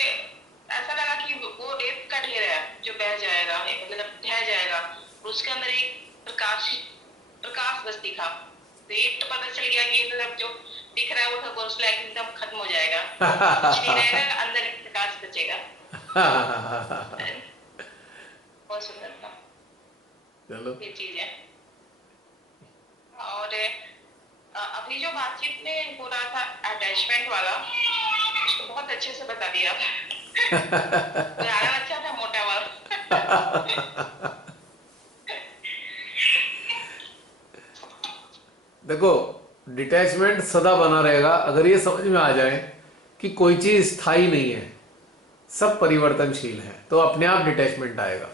ऐसा लगा कि वो रेत का ढेर है जो बह जाएगा, मतलब ढह जाएगा, उसके अंदर एक प्रकाश बस दिखा, तो ये तो पता चल गया कि मतलब जो दिख रहा है वो तो एकदम खत्म हो जाएगा, कुछ नहीं रहेगा, अंदर एक प्रकाश बचेगा। बहुत सुंदर था। चलो, ये चीज है। और अभी जो बातचीत में हो रहा था अटैचमेंट वाला, उसको बहुत अच्छे से बता दिया। ज्यादा अच्छा था, मोटा वाला। देखो, डिटैचमेंट सदा बना रहेगा अगर ये समझ में आ जाए कि कोई चीज स्थायी नहीं है, सब परिवर्तनशील है, तो अपने आप डिटैचमेंट आएगा।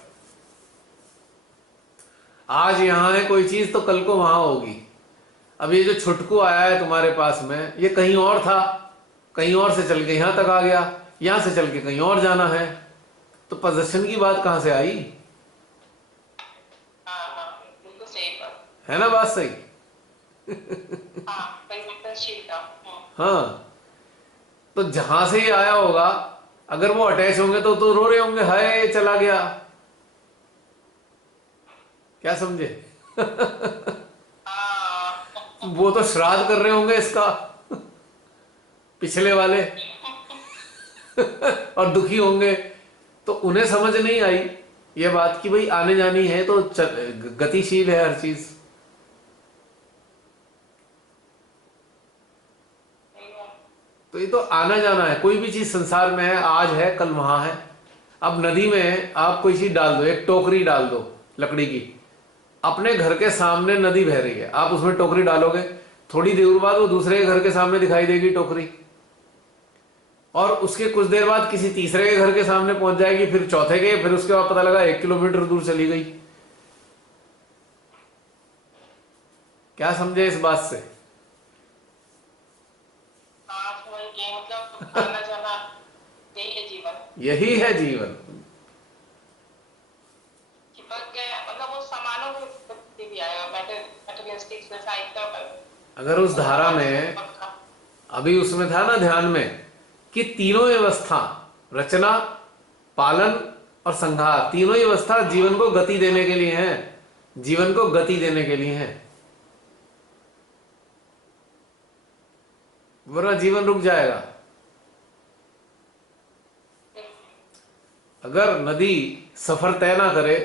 आज यहां है कोई चीज तो कल को वहां होगी। अब ये जो छुटकू आया है तुम्हारे पास में, ये कहीं और था, कहीं और से चल के यहां तक आ गया, यहां से चल के कहीं और जाना है, तो पोजीशन की बात कहां से आई? बिल्कुल सही बात है ना, बात सही? हाँ, तो जहां से ही आया होगा, अगर वो अटैच होंगे तो रो रहे होंगे, हाय चला गया। क्या समझे? वो तो श्राद्ध कर रहे होंगे इसका, पिछले वाले। और दुखी होंगे, तो उन्हें समझ नहीं आई ये बात कि भाई आने जानी है, तो गतिशील है हर चीज। तो ये तो आना जाना है, कोई भी चीज संसार में है, आज है कल वहां है। अब नदी में आप कोई चीज डाल दो, एक टोकरी डाल दो लकड़ी की, अपने घर के सामने नदी बह रही है, आप उसमें टोकरी डालोगे, थोड़ी देर बाद वो दूसरे के घर के सामने दिखाई देगी टोकरी, और उसके कुछ देर बाद किसी तीसरे के घर के सामने पहुंच जाएगी, फिर चौथे के, फिर उसके बाद पता लगा 1 किलोमीटर दूर चली गई। क्या समझे इस बात से? मतलब आना जाना यही है जीवन। यही है जीवन। चिपक गया मतलब वो सामानों के प्रति भी आएगा, मटेरियलिस्टिक अगर उस धारा में, अभी उसमें था ना ध्यान में, कि तीनों व्यवस्था, रचना, पालन और संहार, तीनों ही व्यवस्था जीवन को गति देने के लिए हैं, जीवन को गति देने के लिए हैं, वरना जीवन रुक जाएगा। अगर नदी सफर तय ना करे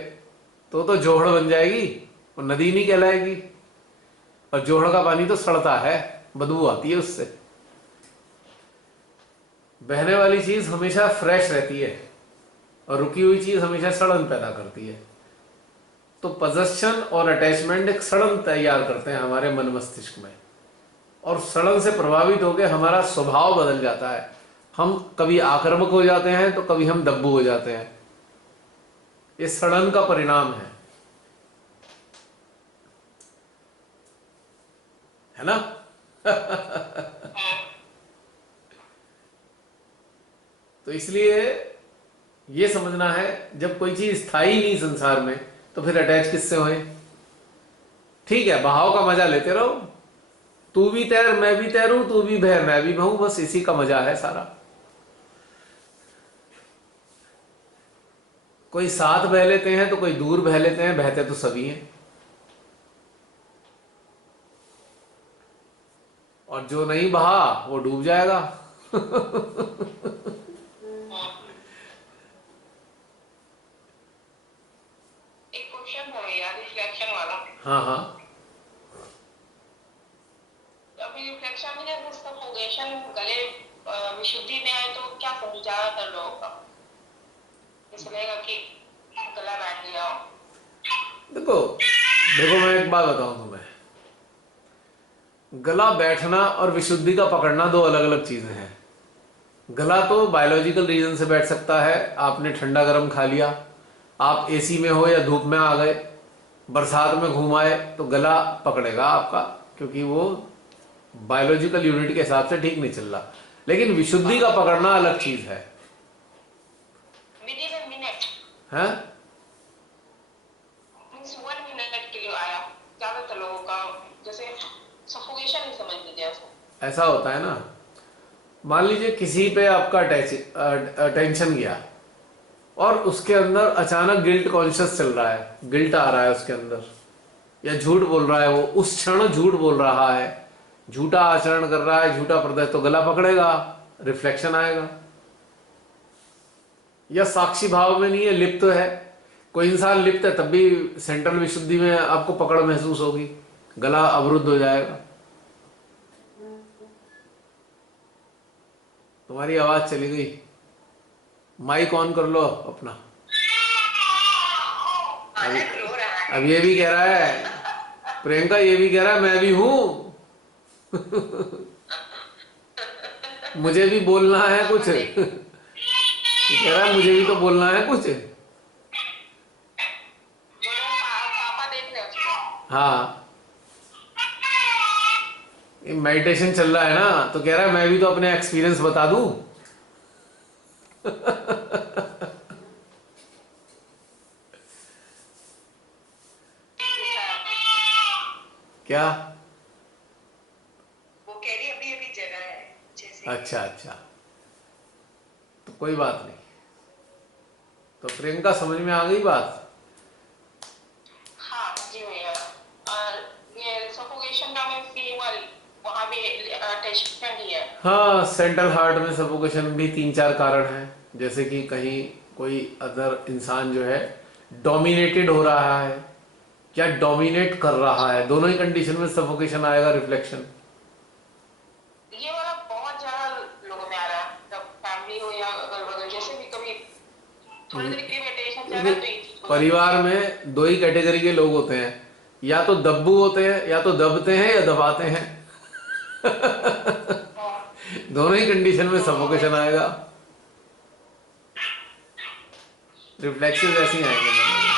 तो जोहड़ बन जाएगी, और नदी नहीं कहलाएगी। और जोहड़ का पानी तो सड़ता है, बदबू आती है उससे। बहने वाली चीज हमेशा फ्रेश रहती है, और रुकी हुई चीज हमेशा सड़न पैदा करती है। तो पजेशन और अटैचमेंट एक सड़न तैयार करते हैं हमारे मन मस्तिष्क में, और सड़न से प्रभावित होकर हमारा स्वभाव बदल जाता है। हम कभी आक्रामक हो जाते हैं तो कभी हम दब्बू हो जाते हैं। ये सड़न का परिणाम है ना? तो इसलिए ये समझना है, जब कोई चीज स्थायी नहीं संसार में, तो फिर अटैच किससे होए? ठीक है, बहाव का मजा लेते रहो, तू भी तैर मैं भी तैरूं, तू भी बह मैं भी बहूं, बस इसी का मजा है सारा। कोई साथ बह लेते हैं तो कोई दूर बह लेते हैं, बहते तो सभी हैं। और जो नहीं बहा वो डूब जाएगा। एक क्वेश्चन है यार, रिफ्लेक्शन वाला। हाँ हाँ। अभी रिफ्लेक्शन में जब सफोकेशन गले विशुद्धि में आए तो क्या समझ ज्यादातर लोगों का ऐसा लगेगा कि गला बैठ गया हो। देखो मैं एक बात बताऊं तुम्हें, गला बैठना और विशुद्धि का पकड़ना दो अलग अलग चीजें हैं। गला तो बायोलॉजिकल रीजन से बैठ सकता है, आपने ठंडा गर्म खा लिया, आप एसी में हो या धूप में आ गए, बरसात में घूम आए, तो गला पकड़ेगा आपका, क्योंकि वो बायोलॉजिकल यूनिट के हिसाब से ठीक नहीं चल रहा। लेकिन विशुद्धि का पकड़ना अलग चीज है। हैं? 1 मिनट के लिए आया, ज्यादातर लोगों का जैसे सफोकेशन ही समझ लीजिए। ऐसा होता है ना, मान लीजिए किसी पे आपका अटेंशन गया और उसके अंदर अचानक गिल्ट कॉन्शियस चल रहा है, गिल्ट आ रहा है उसके अंदर, या झूठ बोल रहा है, वो उस क्षण झूठ बोल रहा है, झूठा आचरण कर रहा है, झूठा प्रदर्शन, तो गला पकड़ेगा, रिफ्लेक्शन आएगा। या साक्षी भाव में नहीं है, लिप्त है, कोई इंसान लिप्त है, तब भी सेंट्रल विशुद्धि में आपको पकड़ महसूस होगी, गला अवरुद्ध हो जाएगा। तुम्हारी आवाज चली गई, माइक ऑन कर लो अपना। अब ये भी कह रहा है, प्रियंका ये भी कह रहा है मैं भी हूं। मुझे भी बोलना है कुछ। कह रहा है मुझे भी तो बोलना है कुछ। हाँ, मेडिटेशन चल रहा है ना, तो कह रहा है मैं भी तो अपने एक्सपीरियंस बता दूं। क्या? वो कह रही अभी अभी जगह है जैसे। अच्छा अच्छा, तो कोई बात नहीं। तो प्रियंका समझ में आ गई बात? हाँ जी भैया, ये सफोकेशन का मैं फीलिंग वाली वहाँ भी अटैचमेंट ही है। हाँ, सेंट्रल हार्ट में सफोकेशन भी 3-4 कारण हैं। जैसे कि कहीं कोई अदर इंसान जो है डोमिनेटेड हो रहा है या डोमिनेट कर रहा है, दोनों ही कंडीशन में सफोकेशन आएगा, रिफ्लेक्शन। ये वाला बहुत ज्यादा लोगों में आ रहा है, जब फैमिली हो या अगल बगल, जैसे भी कभी थोड़ी देर के लिए अटैचमेंट ज्यादा, तो ये चीज परिवार में 2 ही कैटेगरी के लोग होते हैं, या तो दब्बू होते हैं, या तो दबते हैं या दबाते हैं। दोनों ही कंडीशन में सफोकेशन आएगा, रिफ्लेक्सेस ऐसे ही आएंगे दोनों में।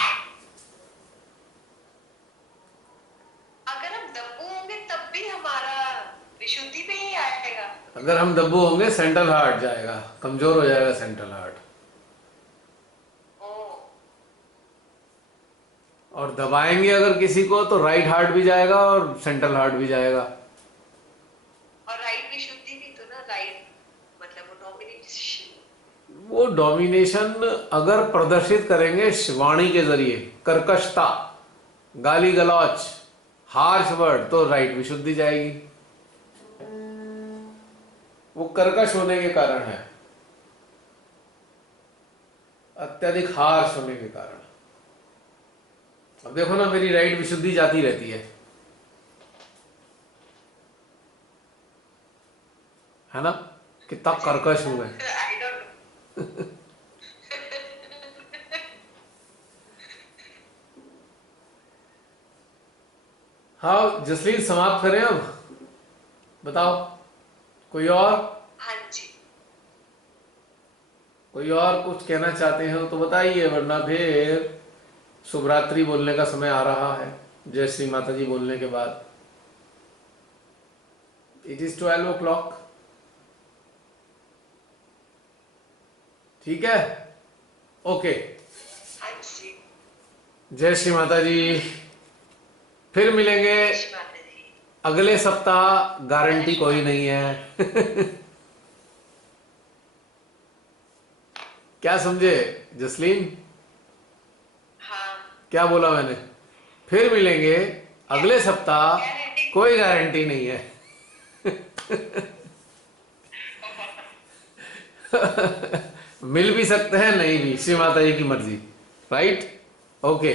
अगर हम दब्बू होंगे तब भी हमारा विशुद्धि पे ही आएगा। अगर हम दब्बू होंगे सेंट्रल हार्ट जाएगा, कमजोर हो जाएगा सेंट्रल हार्ट। और दबाएंगे अगर किसी को तो राइट हार्ट भी जाएगा और सेंट्रल हार्ट भी जाएगा। और राइट विशुद्धि भी तो ना, राइट मतलब वो डोमिनेशन, वो डोमिनेशन अगर प्रदर्शित करेंगे वाणी के जरिए, कर्कशता, गाली गलौच, हार्श वर्ड, तो राइट विशुद्धि जाएगी। वो कर्कश होने के कारण है, अत्यधिक हार्श होने के कारण। अब देखो ना, मेरी राइट विशुद्धि जाती रहती है ना, कितना कर्कश हूं मैं। I don't know. हाँ जसलीन, समाप्त करें अब, बताओ कोई और? हाँ जी, कोई और कुछ कहना चाहते हो तो बताइए, वरना फिर शुभरात्रि बोलने का समय आ रहा है, जय श्री माता जी बोलने के बाद। It is 12 o'clock। ठीक है, ओके, हाँ जी, जय श्री माता जी। फिर मिलेंगे माता जी। अगले सप्ताह, गारंटी कोई नहीं है। क्या समझे जसलीन? हाँ, क्या बोला मैंने? फिर मिलेंगे अगले सप्ताह, कोई गारंटी नहीं है। मिल भी सकते हैं, नहीं भी, श्री माता जी की मर्जी। Right, okay.